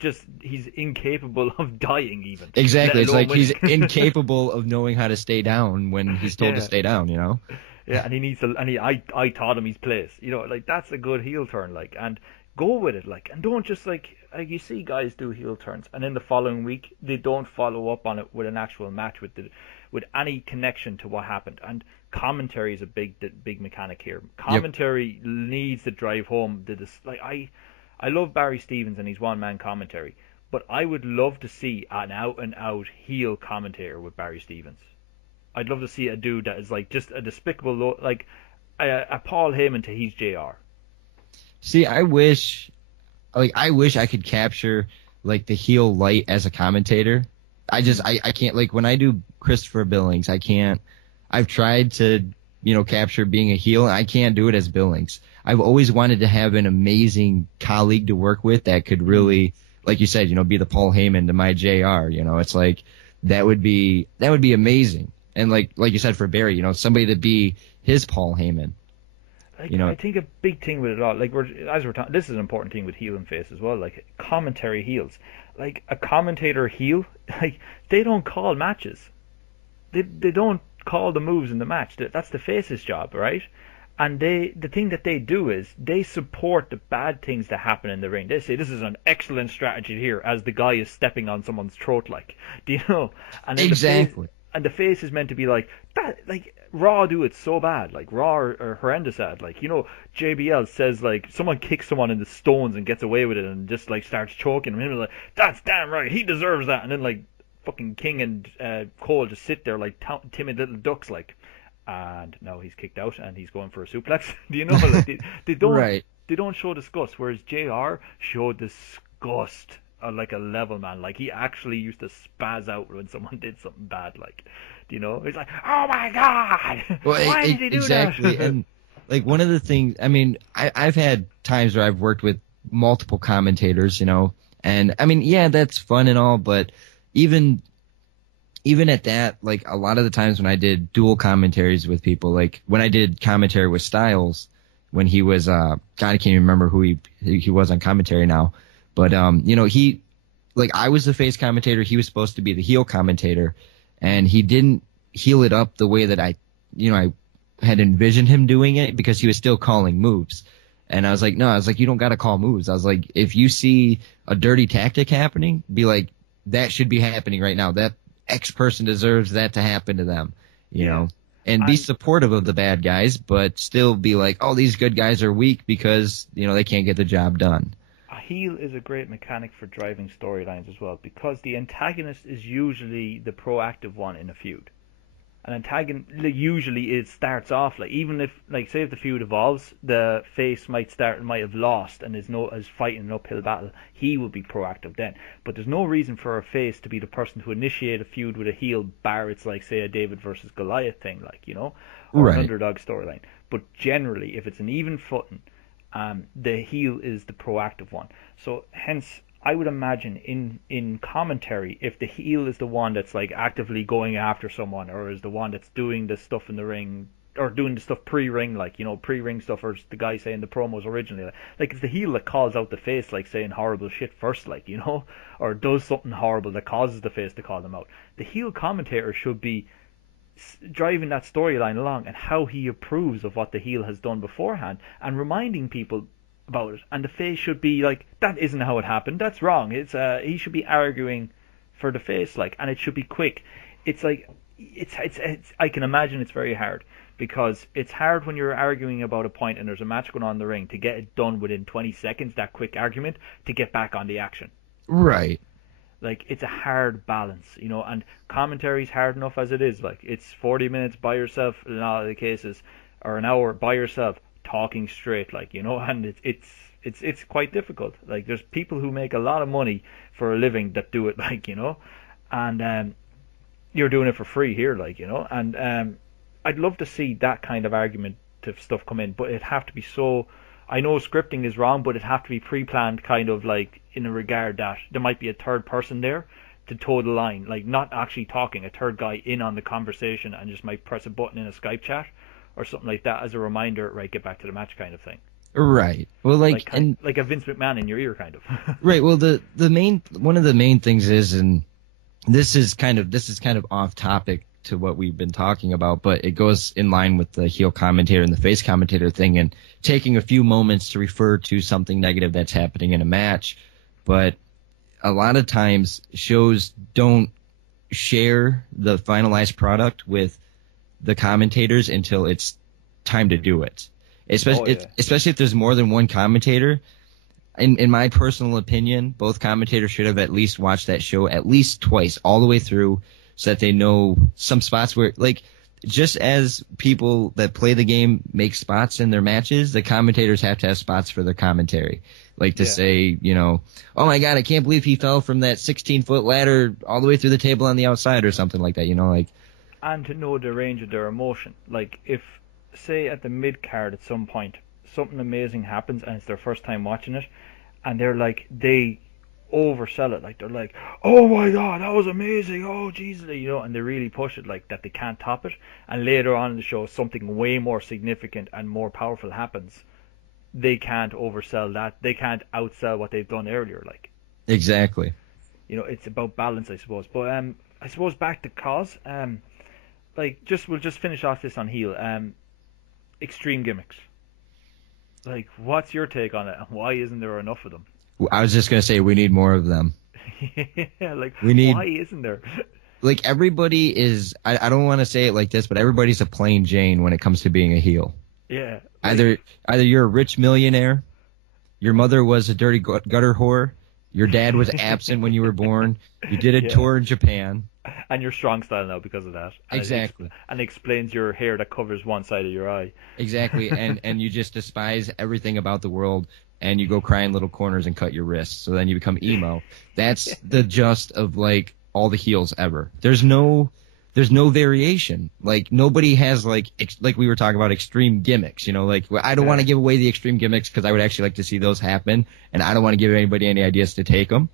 incapable of dying even. Exactly. It's like he's incapable of knowing how to stay down when he's told to stay down, you know? Yeah, and he needs to, I taught him his place. You know, like, that's a good heel turn, like, and go with it, like, and don't just like you see guys do heel turns, and in the following week they don't follow up on it with an actual match with any connection to what happened. And commentary is a big mechanic here. Commentary needs to drive home like I love Barry Stevens and his one man commentary, but I would love to see an out and out heel commentator with Barry Stevens. I'd love to see a dude that is like just a despicable, like a Paul Heyman to his JR. See, I wish I could capture like the heel light as a commentator. I can't, like, when I do Christopher Billings, I can't. I've tried to, you know, capture being a heel, and I can't do it as Billings. I've always wanted to have an amazing colleague to work with that could really, like you said, you know, be the Paul Heyman to my JR. You know, it's like that would be amazing. And like you said for Barry, you know, somebody to be his Paul Heyman. Like, you know, I think a big thing with it all, like we're talking, this is an important thing with heel and face as well. Like commentary heels, like a commentator heel, like they don't call matches, they don't call the moves in the match. That's the face's job, right? And the thing that they do is they support the bad things that happen in the ring. They say this is an excellent strategy here, as the guy is stepping on someone's throat, like, do you know? And exactly. And the face is meant to be like that. Like Raw do it so bad, like Raw are horrendous at. Like, you know, JBL says like someone kicks someone in the stones and gets away with it and just like starts choking him. And like, that's damn right, he deserves that. And then like fucking King and Cole just sit there like timid little ducks, like. And now he's kicked out and he's going for a suplex. Do you know? Like they don't right. They don't show disgust, whereas JR showed disgust. Like a level man, like he actually used to spaz out when someone did something bad, like, you know, he's like, oh my god, why did he do exactly. that? And like one of the things, I mean, I've had times where I've worked with multiple commentators, you know, and I mean, yeah, that's fun and all, but even at that, like a lot of the times when I did dual commentaries with people, like when I did commentary with Styles, when he was God, I can't even remember who he was on commentary now. But, you know, I was the face commentator. He was supposed to be the heel commentator, and he didn't heel it up the way that I had envisioned him doing it, because he was still calling moves. And I was like, no, you don't got to call moves. I was like, if you see a dirty tactic happening, be like, that should be happening right now. That X person deserves that to happen to them, you know, and be supportive of the bad guys, but still be like, oh, these good guys are weak because, you know, they can't get the job done. Heel is a great mechanic for driving storylines as well, because the antagonist is usually the proactive one in a feud. An antagonist, usually it starts off like, even if, like, say if the feud evolves, the face might have lost and is fighting an uphill battle, he will be proactive then. But there's no reason for a face to be the person to initiate a feud with a heel, bar it's like, say, a David versus Goliath thing, like, you know, or an underdog storyline. But generally, if it's an even footing, the heel is the proactive one. So hence, I would imagine in commentary, if the heel is the one that's like actively going after someone, or is the one that's doing the stuff in the ring, or doing the stuff pre-ring, like, you know, pre-ring stuff, or the guy saying the promos originally, like it's the heel that calls out the face, like saying horrible shit first, like, you know, or does something horrible that causes the face to call them out. The heel commentator should be driving that storyline along and how he approves of what the heel has done beforehand and reminding people about it. And the face should be like, that isn't how it happened. That's wrong. It's he should be arguing for the face, like, and it should be quick. It's like it's I can imagine it's very hard, because it's hard when you're arguing about a point and there's a match going on in the ring to get it done within 20 seconds, that quick argument, to get back on the action. Right. Like, it's a hard balance, you know, and commentary's hard enough as it is. Like, it's 40 minutes by yourself in all of the cases, or an hour by yourself talking straight, like, you know, and it's quite difficult. Like, there's people who make a lot of money for a living that do it, like, you know, and you're doing it for free here, like, you know, and I'd love to see that kind of argument to stuff come in, but it'd have to be so. I know scripting is wrong, but it'd have to be pre-planned, kind of like in a regard that there might be a third person there to toe the line, like not actually talking, a third guy in on the conversation and just might press a button in a Skype chat or something like that as a reminder, right, get back to the match kind of thing. Right. Well, like a Vince McMahon in your ear, kind of. Right. Well, one of the main things is, and this is kind of off topic to what we've been talking about, but it goes in line with the heel commentator and the face commentator thing, and taking a few moments to refer to something negative that's happening in a match. But a lot of times shows don't share the finalized product with the commentators until it's time to do it. Especially if there's more than one commentator. In my personal opinion, both commentators should have at least watched that show at least twice, all the way through, so that they know some spots where, like, just as people that play the game make spots in their matches, the commentators have to have spots for their commentary. Like to say, you know, oh my God, I can't believe he fell from that 16-foot ladder all the way through the table on the outside, or something like that, you know, like. And to know the range of their emotion. Like, if, say, at the mid-card at some point, something amazing happens and it's their first time watching it, and they're like, they oversell it, like they're like, oh my God, that was amazing, oh Jesus, you know, and they really push it like that they can't top it, and later on in the show something way more significant and more powerful happens, they can't oversell that, they can't outsell what they've done earlier, like. Exactly. You know, it's about balance, I suppose. But I suppose back to cause, like, we'll just finish off this on heel. Extreme gimmicks. Like, what's your take on it, and why isn't there enough of them? I was just going to say, we need more of them. Yeah, like, why isn't there? Like, everybody is, I don't want to say it like this, but everybody's a plain Jane when it comes to being a heel. Yeah. Like, either you're a rich millionaire, your mother was a dirty gutter whore, your dad was absent when you were born, you did a tour in Japan. And you're strong style now because of that. And exactly. And explains your hair that covers one side of your eye. Exactly. And you just despise everything about the world, and you go cry in little corners and cut your wrists. So then you become emo. That's the gist of, like, all the heels ever. There's no variation. Like, nobody has, like we were talking about, extreme gimmicks. You know, like, I don't want to give away the extreme gimmicks because I would actually like to see those happen, and I don't want to give anybody any ideas to take them.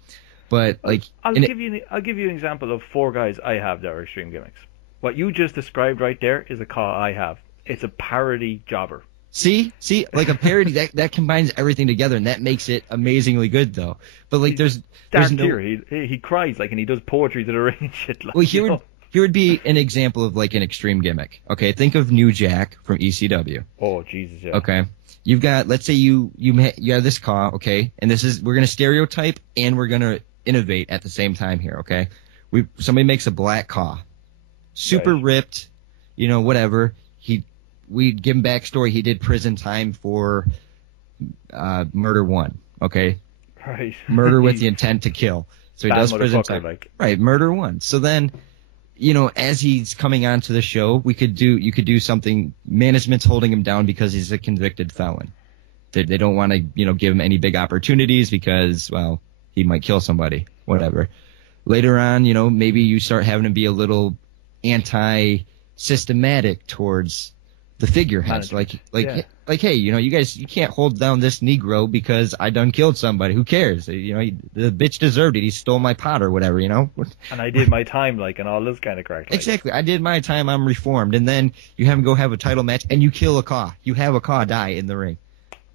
But, like, I'll give you an example of 4 guys I have that are extreme gimmicks. What you just described right there is a call I have. It's a parody jobber. See, like a parody that combines everything together, and that makes it amazingly good, though. But, like, there's no. He cries, like, and he does poetry to the ring and shit. Like, well, here would be an example of, like, an extreme gimmick. Okay, think of New Jack from ECW. Oh Jesus, yeah. Okay, you've got, let's say you have this car, okay, and we're gonna stereotype and we're gonna innovate at the same time here, okay? Somebody makes a black car, super ripped, you know, whatever. We give him backstory. He did prison time for murder 1, okay? Right. Murder with the intent to kill. So he does prison time. Like. Right, murder 1. So then, you know, as he's coming onto the show, you could do something. Management's holding him down because he's a convicted felon. They don't want to, you know, give him any big opportunities because, well, he might kill somebody, whatever. Later on, you know, maybe you start having to be a little anti-systematic towards the figureheads. Like, hey, you know, you can't hold down this Negro because I done killed somebody. Who cares? You know, the bitch deserved it. He stole my pot or whatever, you know? And I did my time, like, and all this kind of crap. Like. Exactly. I did my time. I'm reformed. And then you have him go have a title match and you kill a Kaw. You have a Kaw die in the ring.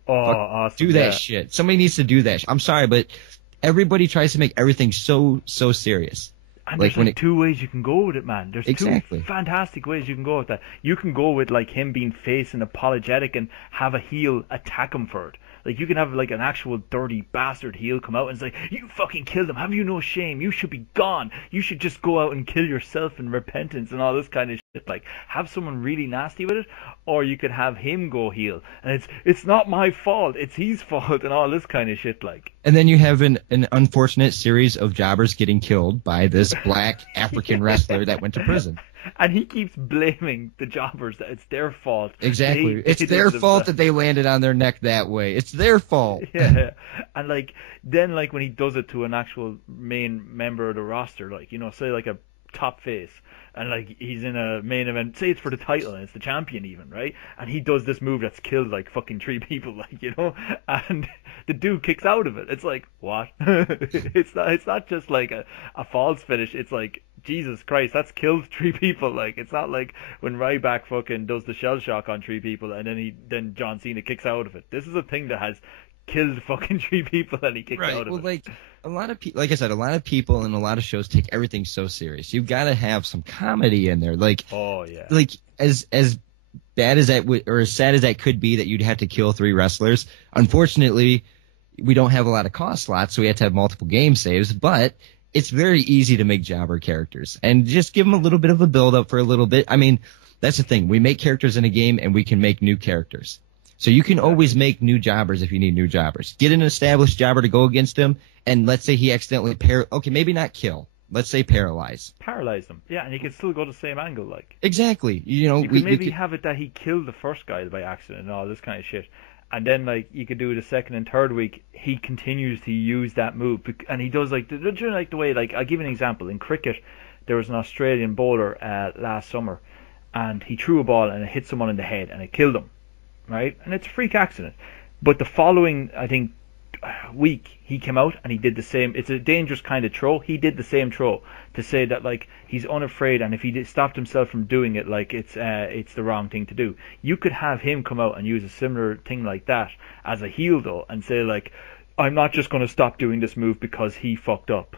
Oh, awesome. Do that shit. Somebody needs to do that. I'm sorry, but everybody tries to make everything so serious. And there's like two ways you can go with it, man. There's exactly. two fantastic ways you can go with that. You can go with like him being face and apologetic and have a heel attack him for it. Like you can have like an actual dirty bastard heel come out and say, "You fucking killed him. Have you no shame? You should be gone. You should just go out and kill yourself in repentance," and all this kind of shit. Like have someone really nasty with it, or you could have him go heel and it's not my fault. It's his fault and all this kind of shit. Like. And then you have an unfortunate series of jobbers getting killed by this black African wrestler that went to prison. And he keeps blaming the jobbers that it's their fault. Exactly. It's their fault that they landed on their neck that way. It's their fault. Yeah. And like then like when he does it to an actual main member of the roster, like, you know, say like a top face, and like he's in a main event, say it's for the title and it's the champion even, right? And he does this move that's killed like fucking 3 people, like, you know, and the dude kicks out of it. It's like, what? It's not just like a false finish. It's like, Jesus Christ, that's killed 3 people. Like, it's not like when Ryback fucking does the shell shock on 3 people and then John Cena kicks out of it. This is a thing that has killed fucking 3 people and he kicks out of it. Well, like a lot of people, like I said, a lot of people and a lot of shows take everything so serious. You've got to have some comedy in there. Like, oh yeah, like as bad as that or as sad as that could be that you'd have to kill 3 wrestlers. Unfortunately, we don't have a lot of cost slots, so we have to have multiple game saves. But it's very easy to make jobber characters and just give them a little bit of a build up for a little bit. I mean, that's the thing. We make characters in a game and we can make new characters. So you can always make new jobbers if you need new jobbers. Get an established jobber to go against him, and let's say he accidentally okay, maybe not kill. Let's say paralyze. Paralyze them. Yeah, and he can still go the same angle, like. Exactly. You know, you could maybe have it that he killed the first guy by accident and all this kind of shit. And then, like, you could do the second and third week, he continues to use that move. And he does, like, the way, like, I'll give you an example. In cricket, there was an Australian bowler last summer, and he threw a ball and it hit someone in the head, and it killed him, right? And it's a freak accident. But the following, I think, week, he came out and he did the same. It's a dangerous kind of throw. He did the same throw to say that, like, he's unafraid, and if he stopped himself from doing it, like, it's the wrong thing to do. You could have him come out and use a similar thing like that as a heel, though, and say, like, I'm not just going to stop doing this move because he fucked up.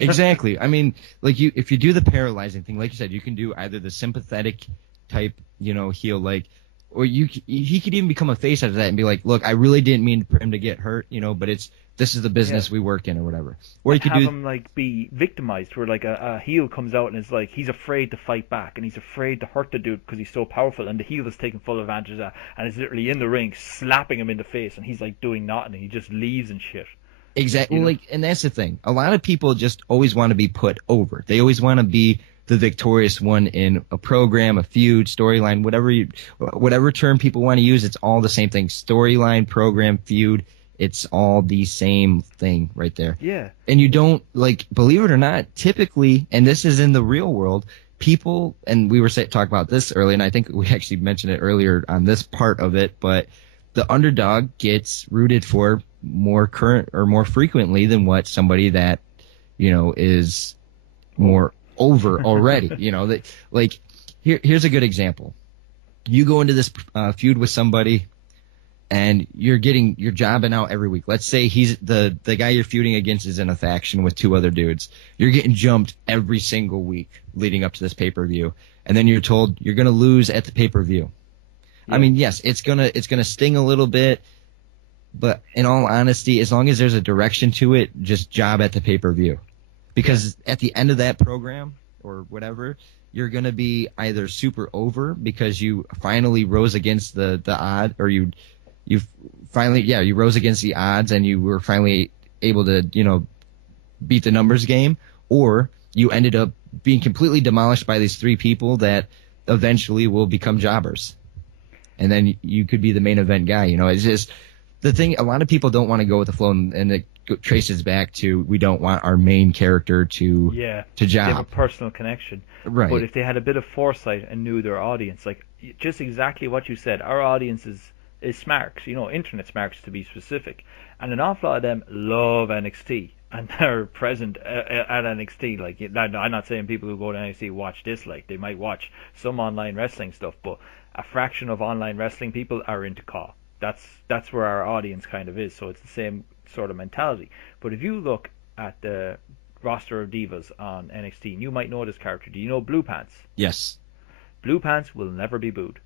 Exactly. I mean, like, if you do the paralyzing thing, like you said, you can do either the sympathetic type, you know, heel, like, or he could even become a face out of that and be like, look, I really didn't mean for him to get hurt, you know, but this is the business we work in or whatever. Or you could have him like be victimized, where like a heel comes out and is like, he's afraid to fight back and he's afraid to hurt the dude because he's so powerful, and the heel is taking full advantage of that and is literally in the ring slapping him in the face, and he's like doing nothing and he just leaves and shit. Exactly. Well, like, and that's the thing. A lot of people just always want to be put over. They always want to be the victorious one in a program, a feud, storyline, whatever term people want to use. It's all the same thing. Storyline, program, feud. It's all the same thing right there. Yeah. And you don't, like, believe it or not, typically, and this is in the real world, people, and we were talking about this earlier, and I think we actually mentioned it earlier on this part of it, but the underdog gets rooted for more current or more frequently than what somebody that, you know, is more over already. You know, that, like, here's a good example. You go into this feud with somebody and you're jobbing out every week. Let's say he's the guy you're feuding against is in a faction with 2 other dudes. You're getting jumped every single week leading up to this pay-per-view, and then you're told you're going to lose at the pay-per-view. Yeah. I mean, yes, it's gonna sting a little bit, but in all honesty, as long as there's a direction to it, just job at the pay-per-view. Because at the end of that program or whatever, you're going to be either super over because you finally rose against the odd, or you rose against the odds and you were finally able to, you know, beat the numbers game, or you ended up being completely demolished by these 3 people that eventually will become jobbers. And then you could be the main event guy. You know, it's just the thing. A lot of people don't want to go with the flow, and it traces back to, we don't want our main character to job. They have a personal connection. Right. But if they had a bit of foresight and knew their audience, like just exactly what you said, our audience is smarks, you know, internet smarks to be specific, and an awful lot of them love NXT and they're present at NXT. Like, I'm not saying people who go to NXT watch this, like they might watch some online wrestling stuff, but a fraction of online wrestling people are into CAW. That's where our audience kind of is, so it's the same sort of mentality. But if you look at the roster of divas on NXT, and you might know this character. Do you know Blue Pants? Yes. Blue Pants will never be booed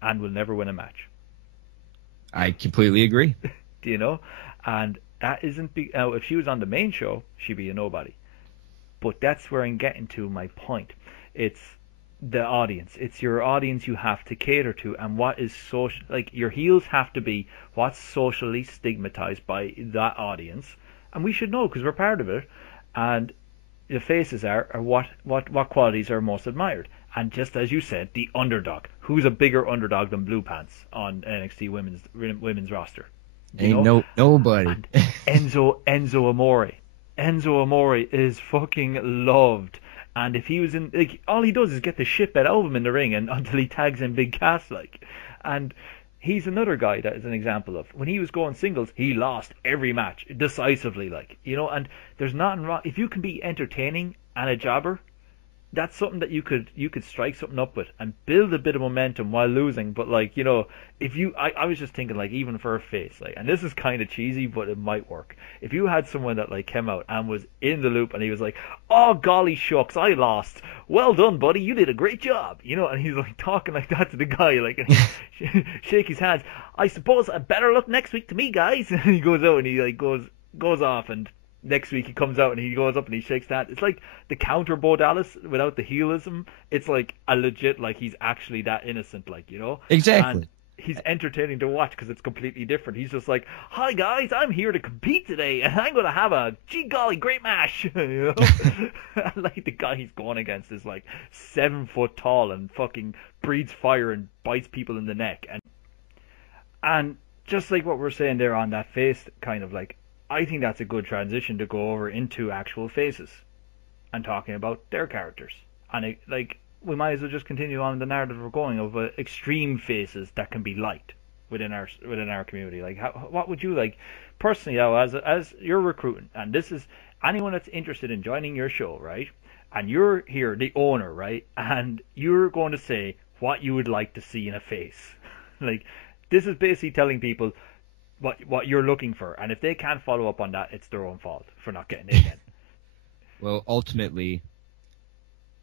and will never win a match. I completely agree. Do you know? And that isn't... if she was on the main show, she'd be a nobody. But that's where I'm getting to my point. It's the audience. It's your audience you have to cater to, and what is social... Like, your heels have to be what's socially stigmatized by that audience. And we should know, because we're part of it. And the faces are what qualities are most admired. And just as you said, the underdog. Who's a bigger underdog than Blue Pants on NXT women's roster? Nobody. And Enzo Amore. Enzo Amore is fucking loved. And if he was in, like, all he does is get the shit out of him in the ring, and until he tags in Big Cass, like. And he's another guy that is an example of, when he was going singles, he lost every match decisively, like, you know. And there's nothing wrong if you can be entertaining and a jobber. That's something that you could strike something up with and build a bit of momentum while losing. But, like, you know, if you, I was just thinking, like, even for a face, like, and this is kind of cheesy, but it might work. If you had someone that, like, came out and was in the loop and he was like, "Oh golly shucks, I lost. Well done, buddy. You did a great job." You know, and he's like talking like that to the guy, like, and he shake his hands. "I suppose I better luck next week to me, guys." And he goes out and he, like, goes off, and next week he comes out and he goes up and he shakes that. It's like the counter Bo Dallas without the heelism. It's like a legit, like, he's actually that innocent, like, you know. Exactly. And he's entertaining to watch because it's completely different. He's just like, "Hi guys, I'm here to compete today, and I'm gonna have a gee golly great match." You know. Like, the guy he's going against is like 7 foot tall and fucking breathes fire and bites people in the neck, and just like what we're saying there on that face kind of, like, I think that's a good transition to go over into actual faces and talking about their characters. And it, like, we might as well just continue on the narrative we're going of extreme faces that can be liked within our community. Like, what would you like personally, now, as you're recruiting, and this is anyone that's interested in joining your show, right? And you're here, the owner, right? And you're going to say what you would like to see in a face. Like, this is basically telling people what you're looking for, and if they can't follow up on that, it's their own fault for not getting it in. Well, ultimately,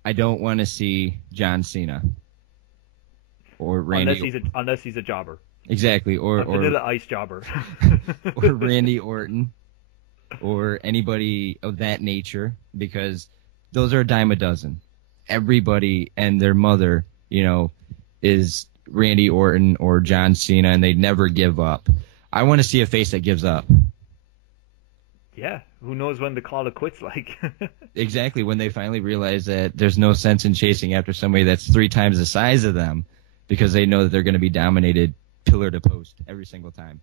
I don't want to see John Cena or Randy, unless he's a jobber. Exactly, or Vanilla Ice jobber, or Randy Orton, or anybody of that nature, because those are a dime a dozen. Everybody and their mother, you know, is Randy Orton or John Cena, and they never give up. I want to see a face that gives up. Yeah, who knows when to call it quits, like. Exactly, when they finally realize that there's no sense in chasing after somebody that's 3 times the size of them, because they know that they're going to be dominated pillar to post every single time.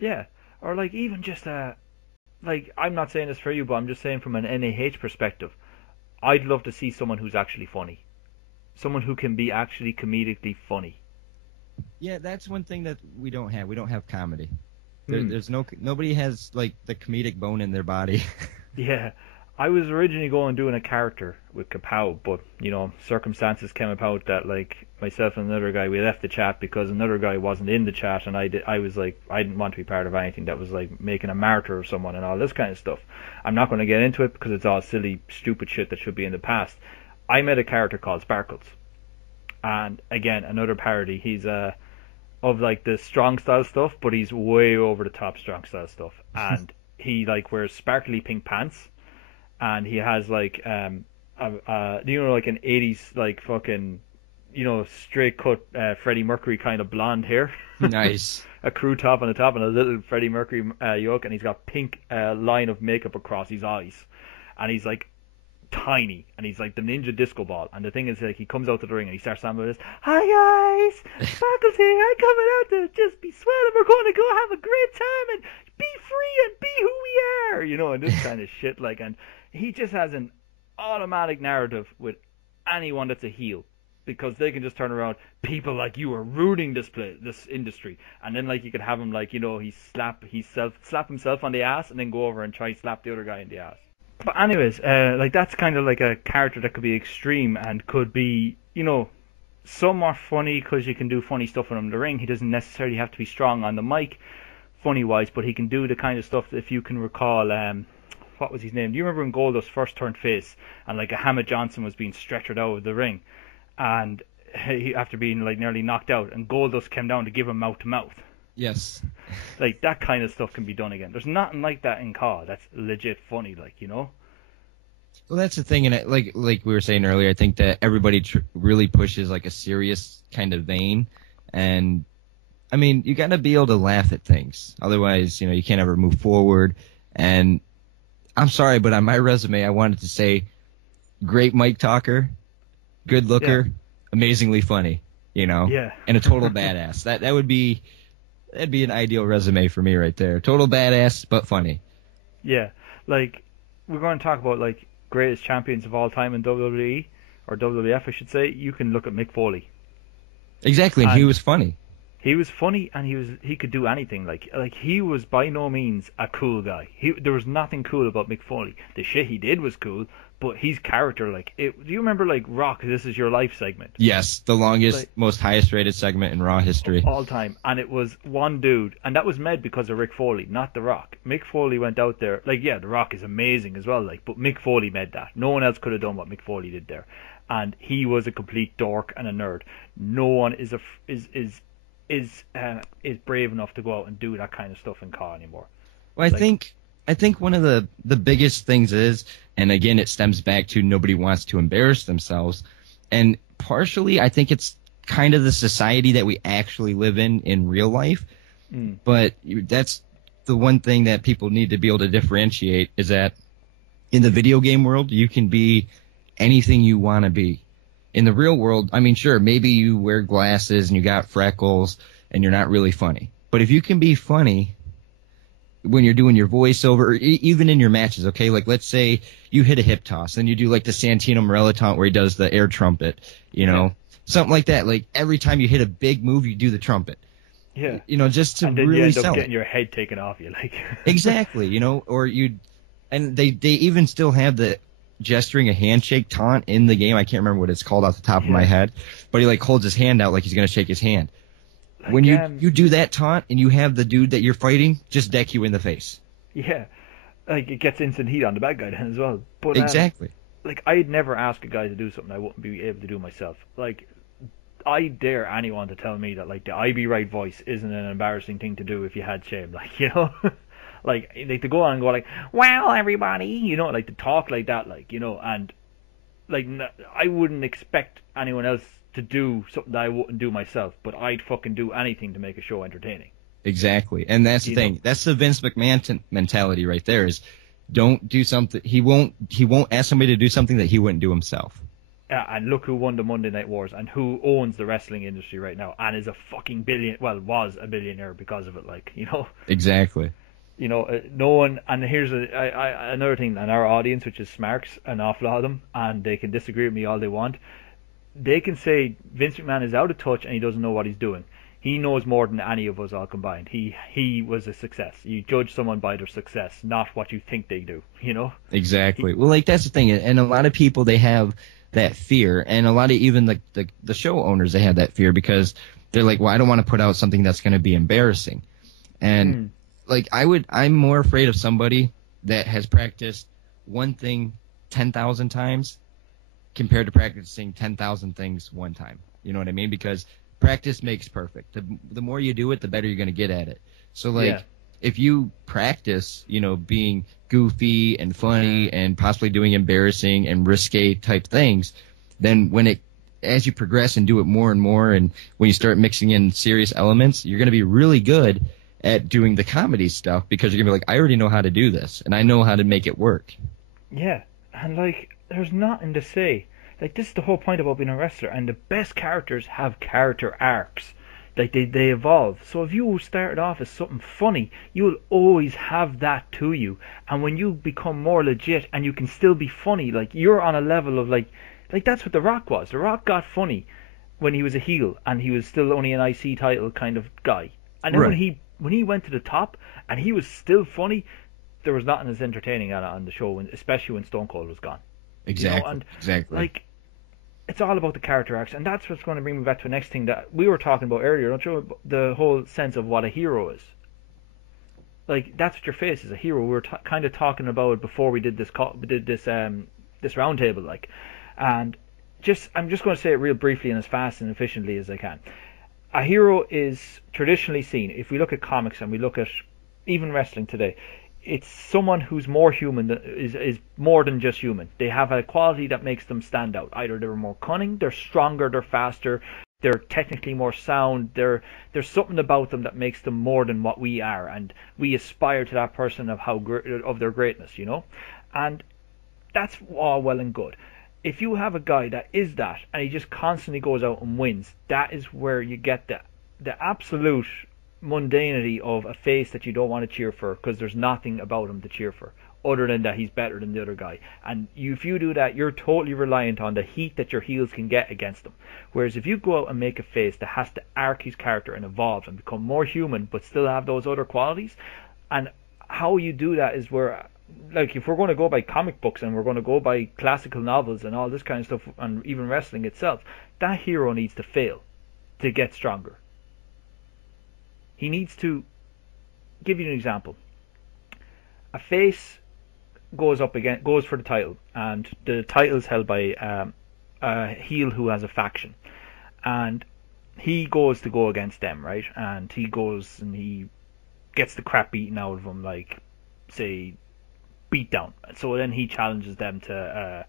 Yeah, or like even just like, I'm not saying this for you, but I'm just saying from an NAH perspective, I'd love to see someone who's actually funny. Someone who can be actually comedically funny. Yeah, that's one thing that we don't have. We don't have comedy. There's nobody has, like, the comedic bone in their body. Yeah, I was originally going doing a character with Kapow, but, you know, circumstances came about that, like, myself and another guy, we left the chat because another guy wasn't in the chat, and I was like, I didn't want to be part of anything that was like making a martyr of someone and all this kind of stuff. I'm not going to get into it because it's all silly, stupid shit that should be in the past. I made a character called Sparkles, and again, another parody. He's of, like, the strong style stuff, but he's way over the top strong style stuff, and he, like, wears sparkly pink pants, and he has, like, you know, like an 80s, like, fucking, you know, straight cut Freddie Mercury kind of blonde hair. Nice. A crew top on the top and a little Freddie Mercury yoke, and he's got pink line of makeup across his eyes, and he's, like, tiny, and he's like the ninja disco ball. And the thing is, like, he comes out to the ring and he starts saying this, "Hi guys, Sparkles here, I'm coming out to just be swell, and we're going to go have a great time and be free and be who we are," you know, and this kind of shit, like. And he just has an automatic narrative with anyone that's a heel, because they can just turn around, people like you are ruining this industry, and then, like, you could have him, like, you know, he slap himself on the ass and then go over and try and slap the other guy in the ass. But anyways, like, that's kind of like a character that could be extreme and could be, you know, somewhat funny, because you can do funny stuff with him in the ring. He doesn't necessarily have to be strong on the mic, funny wise, but he can do the kind of stuff that, if you can recall, what was his name? Do you remember when Goldust first turned face and like a Hammer Johnson was being stretchered out of the ring, and after being like nearly knocked out, and Goldust came down to give him mouth to mouth. Yes. Like that kind of stuff can be done again. There's nothing like that in COD. That's legit funny, like, you know. Well, that's the thing, and like we were saying earlier, I think that everybody really pushes like a serious kind of vein, and I mean, you got to be able to laugh at things, otherwise, you can't ever move forward. And I'm sorry, but on my resume, I wanted to say, great mic talker, good looker, amazingly funny, and a total badass. That'd be an ideal resume for me right there. Total badass, but funny. Yeah, like we're going to talk about like greatest champions of all time in WWE or WWF, I should say. You can look at Mick Foley. Exactly, and he was funny. He was funny, and he could do anything. Like he was by no means a cool guy. There was nothing cool about Mick Foley. The shit he did was cool, but his character, like, do you remember like Rock? This Is Your Life segment? Yes, the longest, most highest rated segment in Raw history, all time. And it was one dude, and that was made because of Rick Foley, not The Rock. Mick Foley went out there, like, yeah, The Rock is amazing as well, like, but Mick Foley made that. No one else could have done what Mick Foley did there, and he was a complete dork and a nerd. No one is brave enough to go out and do that kind of stuff in COD anymore. Well, I think one of the biggest things is, and again, it stems back to nobody wants to embarrass themselves, and partially I think it's kind of the society that we actually live in real life. But that's the one thing that people need to be able to differentiate, is that in the video game world, you can be anything you want to be. In the real world, I mean, sure, maybe you wear glasses and you got freckles and you're not really funny. But if you can be funny when you're doing your voiceover, or even in your matches, okay? Like, let's say you hit a hip toss and you do like the Santino Marella taunt where he does the air trumpet, something like that. Like, every time you hit a big move, you do the trumpet. Yeah. Just to and then really you end sell up getting it. your head taken off you, like. Exactly, or and they even still have the gesturing a handshake taunt in the game. I can't remember what it's called off the top of my head, but he like holds his hand out like he's going to shake his hand. Like, when you do that taunt and you have the dude that you're fighting just deck you in the face. Yeah. Like, it gets instant heat on the bad guy then as well. But exactly. Like, I'd never ask a guy to do something I wouldn't be able to do myself. Like, I dare anyone to tell me that, like, the I Be Right voice isn't an embarrassing thing to do if you had shame. Like, like to go on and go like, well, everybody, like to talk like that, like, and like I wouldn't expect anyone else to do something that I wouldn't do myself, but I'd fucking do anything to make a show entertaining. Exactly, and that's the thing. That's the Vince McMahon mentality right there. Is don't do something. He won't ask somebody to do something that he wouldn't do himself. And look who won the Monday Night Wars and who owns the wrestling industry right now and is a fucking was a billionaire because of it. Like, Exactly. No one, and here's another thing, and our audience, which is smarks, an awful lot of them, and they can disagree with me all they want. They can say Vince McMahon is out of touch and he doesn't know what he's doing. He knows more than any of us all combined. He was a success. You judge someone by their success, not what you think they do, Exactly. Well, like, that's the thing, and a lot of people, they have that fear, and a lot of even the show owners, they have that fear because they're like, well, I don't want to put out something that's going to be embarrassing. And like, I'm more afraid of somebody that has practiced one thing 10,000 times compared to practicing 10,000 things one time. You know what I mean? Because practice makes perfect. The more you do it, the better you're going to get at it. So, like, if you practice, being goofy and funny and possibly doing embarrassing and risque type things, then as you progress and do it more and more, and when you start mixing in serious elements, you're going to be really good at doing the comedy stuff, because you're going to be like, I already know how to do this, and I know how to make it work. Yeah, and like, there's nothing to say. Like, this is the whole point about being a wrestler, and the best characters have character arcs. Like, they evolve. So if you started off as something funny, you'll always have that to you. And when you become more legit and you can still be funny, like, you're on a level of, like that's what The Rock was. The Rock got funny when he was a heel, and he was still only an IC title kind of guy. And then when he went to the top and he was still funny, there was nothing as entertaining on the show, especially when Stone Cold was gone. Exactly. Exactly. Like, it's all about the character arcs, and that's what's going to bring me back to the next thing that we were talking about earlier, don't you? The whole sense of what a hero is. Like, that's what your face is, a hero. We were kind of talking about it before we did this this roundtable, like, and I'm just going to say it real briefly and as fast and efficiently as I can. A hero is traditionally seen, if we look at comics and we look at even wrestling today, it's someone who's more human, is more than just human. They have a quality that makes them stand out. Either they're more cunning, they're stronger, they're faster, they're technically more sound. There's something about them that makes them more than what we are, and we aspire to that person of their greatness, you know. And that's all well and good. If you have a guy that is that, and he just constantly goes out and wins, that is where you get the absolute mundanity of a face that you don't want to cheer for, because there's nothing about him to cheer for other than that he's better than the other guy. And if you do that, you're totally reliant on the heat that your heels can get against them. Whereas if you go out and make a face that has to arc his character and evolve and become more human but still have those other qualities, and how you do that is where, like, if we're going to go by comic books and we're going to go by classical novels and all this kind of stuff, and even wrestling itself, that hero needs to fail to get stronger. He needs to give you an example. A face goes for the title, and the title is held by a heel who has a faction, and he goes to go against them, right? And he goes and he gets the crap beaten out of him, like, say, beatdown. So then he challenges them to,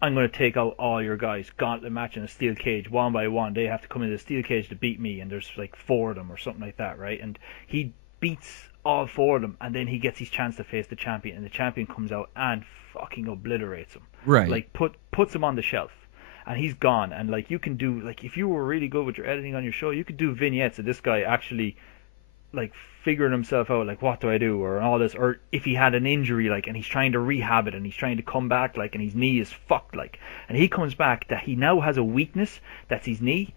I'm going to take out all your guys, gauntlet match in a steel cage, one by one. They have to come into the steel cage to beat me, and there's like 4 of them or something like that, right? And he beats all 4 of them, and then he gets his chance to face the champion, and the champion comes out and fucking obliterates him. Right. Like, puts him on the shelf, and he's gone. And like, you can do, like, if you were really good with your editing on your show, you could do vignettes of this guy actually, like, figuring himself out, like, what do I do, or all this, or if he had an injury, like, and he's trying to rehab it, and he's trying to come back, like, and his knee is fucked, like, and he comes back, that he now has a weakness, that's his knee,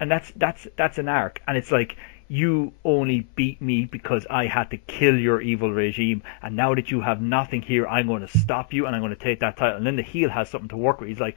and that's an arc. And it's like, you only beat me because I had to kill your evil regime, and now that you have nothing here, I'm going to stop you, and I'm going to take that title. And then the heel has something to work with. He's like,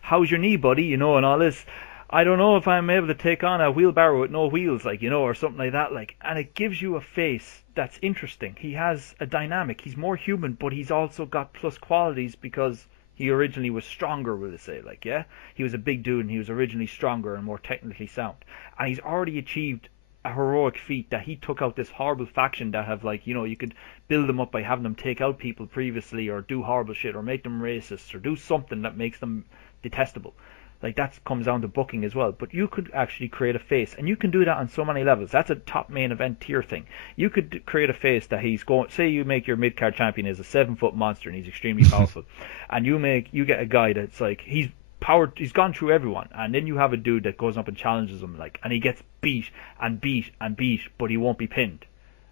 how's your knee, buddy, you know, and all this. I don't know if I'm able to take on a wheelbarrow with no wheels, like, you know, or something like that, like. And it gives you a face that's interesting. He has a dynamic. He's more human, but he's also got plus qualities because he originally was stronger, we'll say, like, yeah? He was a big dude, and he was originally stronger and more technically sound. And he's already achieved a heroic feat that he took out this horrible faction that have, like, you know, you could build them up by having them take out people previously, or do horrible shit, or make them racist, or do something that makes them detestable. Like, that comes down to booking as well. But you could actually create a face, and you can do that on so many levels. That's a top main event tier thing. You could create a face that he's going, say you make your mid-card champion is a 7-foot monster and he's extremely powerful, and you get a guy that's like, he's gone through everyone, and then you have a dude that goes up and challenges him, like, and he gets beat and beat and beat, but he won't be pinned.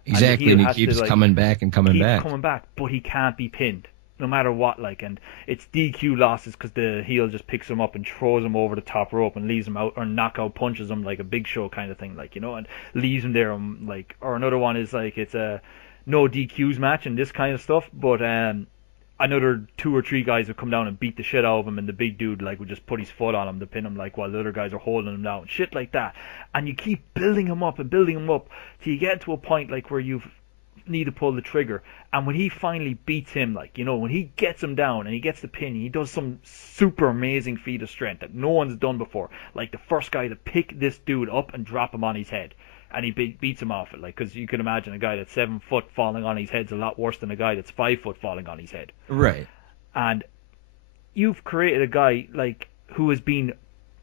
Exactly, and he keeps coming back and coming back, but he can't be pinned no matter what, like. And it's DQ losses because the heel just picks him up and throws him over the top rope and leaves him out, or knockout punches him, like a Big Show kind of thing, like, you know, and leaves him there, like. Or another one is like, it's a no DQs match and this kind of stuff, but another 2 or 3 guys would come down and beat the shit out of him, and the big dude, like, would just put his foot on him to pin him, like, while the other guys are holding him down, shit like that. And you keep building him up and building him up till you get to a point, like, where you need to pull the trigger. And when he finally beats him, like, you know, when he gets him down and he gets the pin, he does some super amazing feat of strength that no one's done before, like the first guy to pick this dude up and drop him on his head, and he beats him off it, like, because you can imagine a guy that's 7 foot falling on his head's a lot worse than a guy that's 5 foot falling on his head. Right. And you've created a guy, like, who has been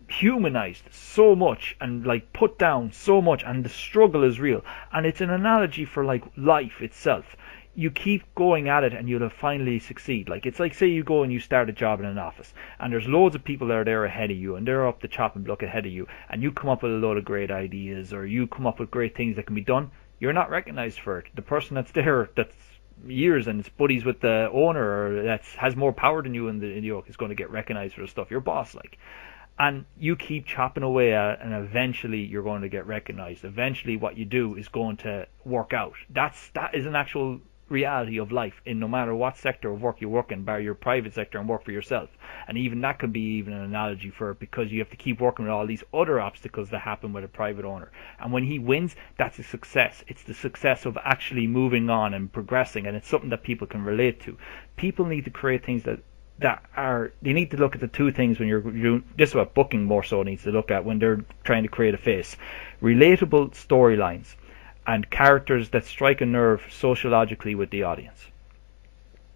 humanized so much and, like, put down so much, and the struggle is real, and it's an analogy for, like, life itself. You keep going at it and you'll finally succeed. Like, it's like, say you go and you start a job in an office, and there's loads of people that are there ahead of you, and they're up the chopping block ahead of you, and you come up with a load of great ideas, or you come up with great things that can be done. You're not recognized for it. The person that's there, that's years and it's buddies with the owner, or that has more power than you in the yoke, is going to get recognized for the stuff. Your boss, like. And you keep chopping away at it, and eventually you're going to get recognized. Eventually what you do is going to work out. That is an actual reality of life in no matter what sector of work you work in, bar your private sector and work for yourself. And even that could be even an analogy for it, because you have to keep working with all these other obstacles that happen with a private owner. And when he wins, that's a success. It's the success of actually moving on and progressing, and it's something that people can relate to. People need to create things that are, they need to look at the two things when you're doing this, is what booking more so needs to look at when they're trying to create a face: relatable storylines and characters that strike a nerve sociologically with the audience.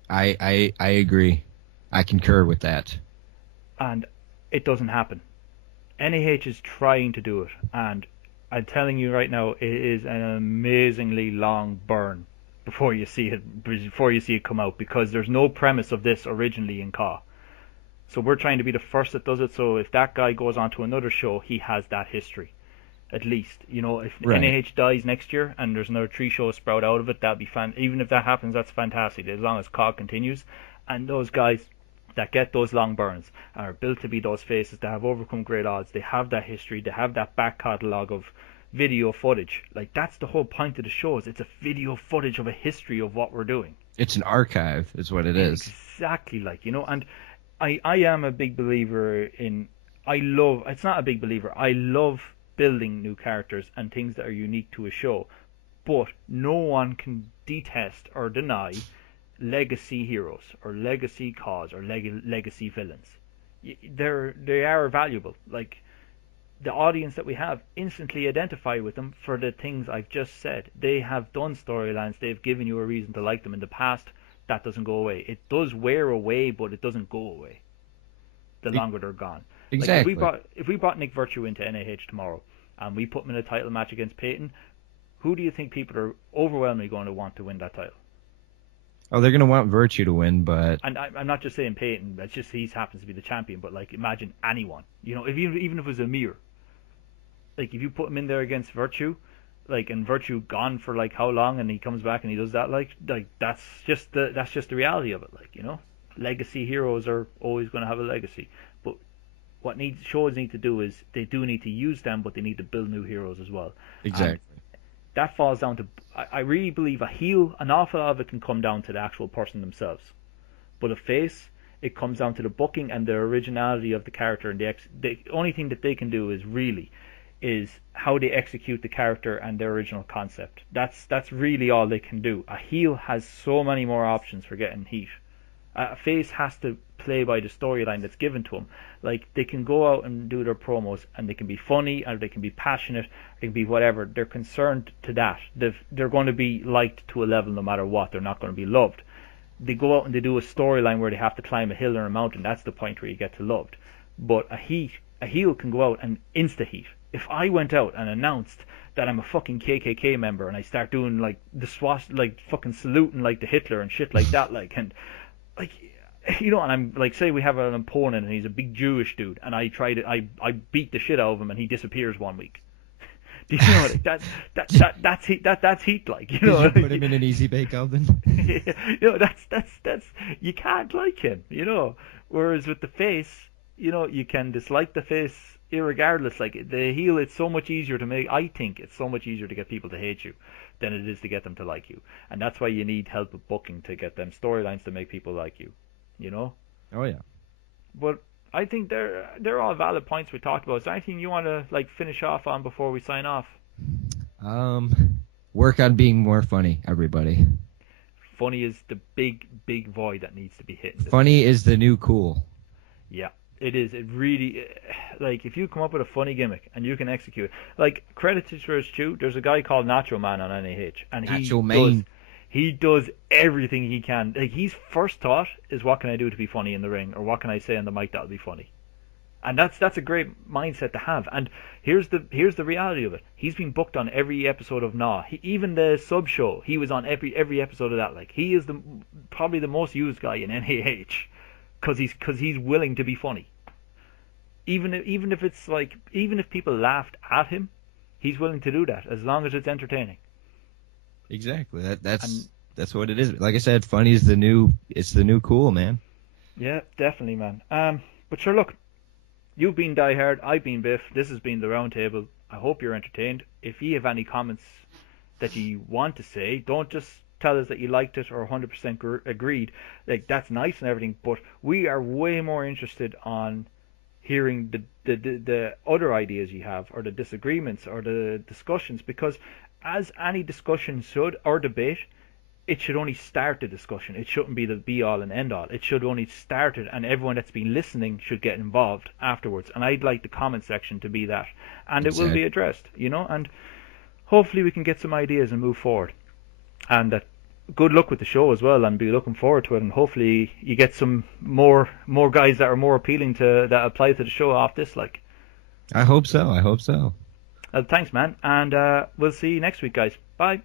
I agree. I concur with that. And it doesn't happen. NAH is trying to do it, and I'm telling you right now, it is an amazingly long burn before you see it come out, because there's no premise of this originally in CAW. So we're trying to be the first that does it, so if that guy goes on to another show, he has that history. At least, you know, if Right. NAH dies next year and there's another 3 shows sprout out of it, that'd be even if that happens, that's fantastic, as long as COG continues. And those guys that get those long burns and are built to be those faces that have overcome great odds, they have that history, they have that back catalogue of video footage. Like, that's the whole point of the shows. It's a video footage of a history of what we're doing. It's an archive, is what it is. Exactly, like, you know. And I am a big believer in, I love building new characters and things that are unique to a show, but no one can detest or deny legacy heroes or legacy cause or legacy villains. They are valuable. Like, the audience that we have instantly identify with them for the things I've just said. They have done storylines, they've given you a reason to like them in the past. That doesn't go away. It does wear away, but it doesn't go away the longer they're gone. Exactly. Like, if we brought Nick Virtue into NAH tomorrow and we put him in a title match against Peyton, who do you think people are overwhelmingly going to want to win that title? Oh, they're going to want Virtue to win, but... And I'm not just saying Peyton, it's just he happens to be the champion, but, like, imagine anyone. You know, even if it was Amir. Like, if you put him in there against Virtue, like, and Virtue gone for, like, how long, and he comes back and he does that, like that's just the reality of it, like, you know? Legacy heroes are always going to have a legacy. But what shows need to do is they do need to use them, but they need to build new heroes as well. Exactly. And that falls down to, I really believe a heel, an awful lot of it can come down to the actual person themselves. But a face, it comes down to the booking and the originality of the character, and the only thing that they can do is how they execute the character and their original concept. That's really all they can do. A heel has so many more options for getting heat. A face has to play by the storyline that's given to them. Like, they can go out and do their promos, and they can be funny, or they can be passionate, they can be whatever. They're concerned to that. They're going to be liked to a level no matter what. They're not going to be loved. They go out and they do a storyline where they have to climb a hill or a mountain. That's the point where you get to loved. But a heel can go out and insta-heat. If I went out and announced that I'm a fucking KKK member and I start doing, like, the swash, like, fucking saluting like the Hitler and shit like that, like, and, like, you know, and I'm like, say we have an opponent and he's a big Jewish dude, and I beat the shit out of him and he disappears 1 week. Do you know, like, that's heat, like, you know. Did you put him in an easy bake oven? You know, that's you can't like him, you know. Whereas with the face, you know, you can dislike the face irregardless. Like, the heel, it's so much easier to make. I think it's so much easier to get people to hate you than it is to get them to like you, and that's why you need help with booking to get them storylines to make people like you. You know? Oh yeah. But I think they're all valid points we talked about. Is there anything you want to, like, finish off on before we sign off? Work on being more funny, everybody. Funny is the big void that needs to be hit. Funny is the new cool. Yeah, it is. It really, like, if you come up with a funny gimmick and you can execute, like, credit to where it's due, there's a guy called Nacho Man on NAH, and he does everything he can. Like, his first thought is, what can I do to be funny in the ring, or what can I say on the mic that'll be funny? And that's a great mindset to have. And here's the reality of it. He's been booked on every episode of Gnaw. Even the sub show, he was on every episode of that. Like, he is probably the most used guy in NAH because he's willing to be funny. Even if it's like, even if people laughed at him, he's willing to do that as long as it's entertaining. Exactly. That's what it is. Like I said, funny is the new cool, man. Yeah, definitely, man. But sure, look, you've been DieHard, I've been Biff. This has been the Roundtable. I hope you're entertained. If you have any comments that you want to say, don't just tell us that you liked it or 100% agreed. Like, that's nice and everything, but we are way more interested on hearing the other ideas you have, or the disagreements, or the discussions, because as any discussion should, or debate, it should only start the discussion. It shouldn't be the be all and end all. It should only start it, and everyone that's been listening should get involved afterwards. And I'd like the comment section to be that, and it will be addressed, and hopefully we can get some ideas and move forward. And good luck with the show as well, and be looking forward to it. And hopefully you get some more guys that are more appealing that apply to the show off this. Like, I hope so. Thanks, man, and we'll see you next week, guys. Bye.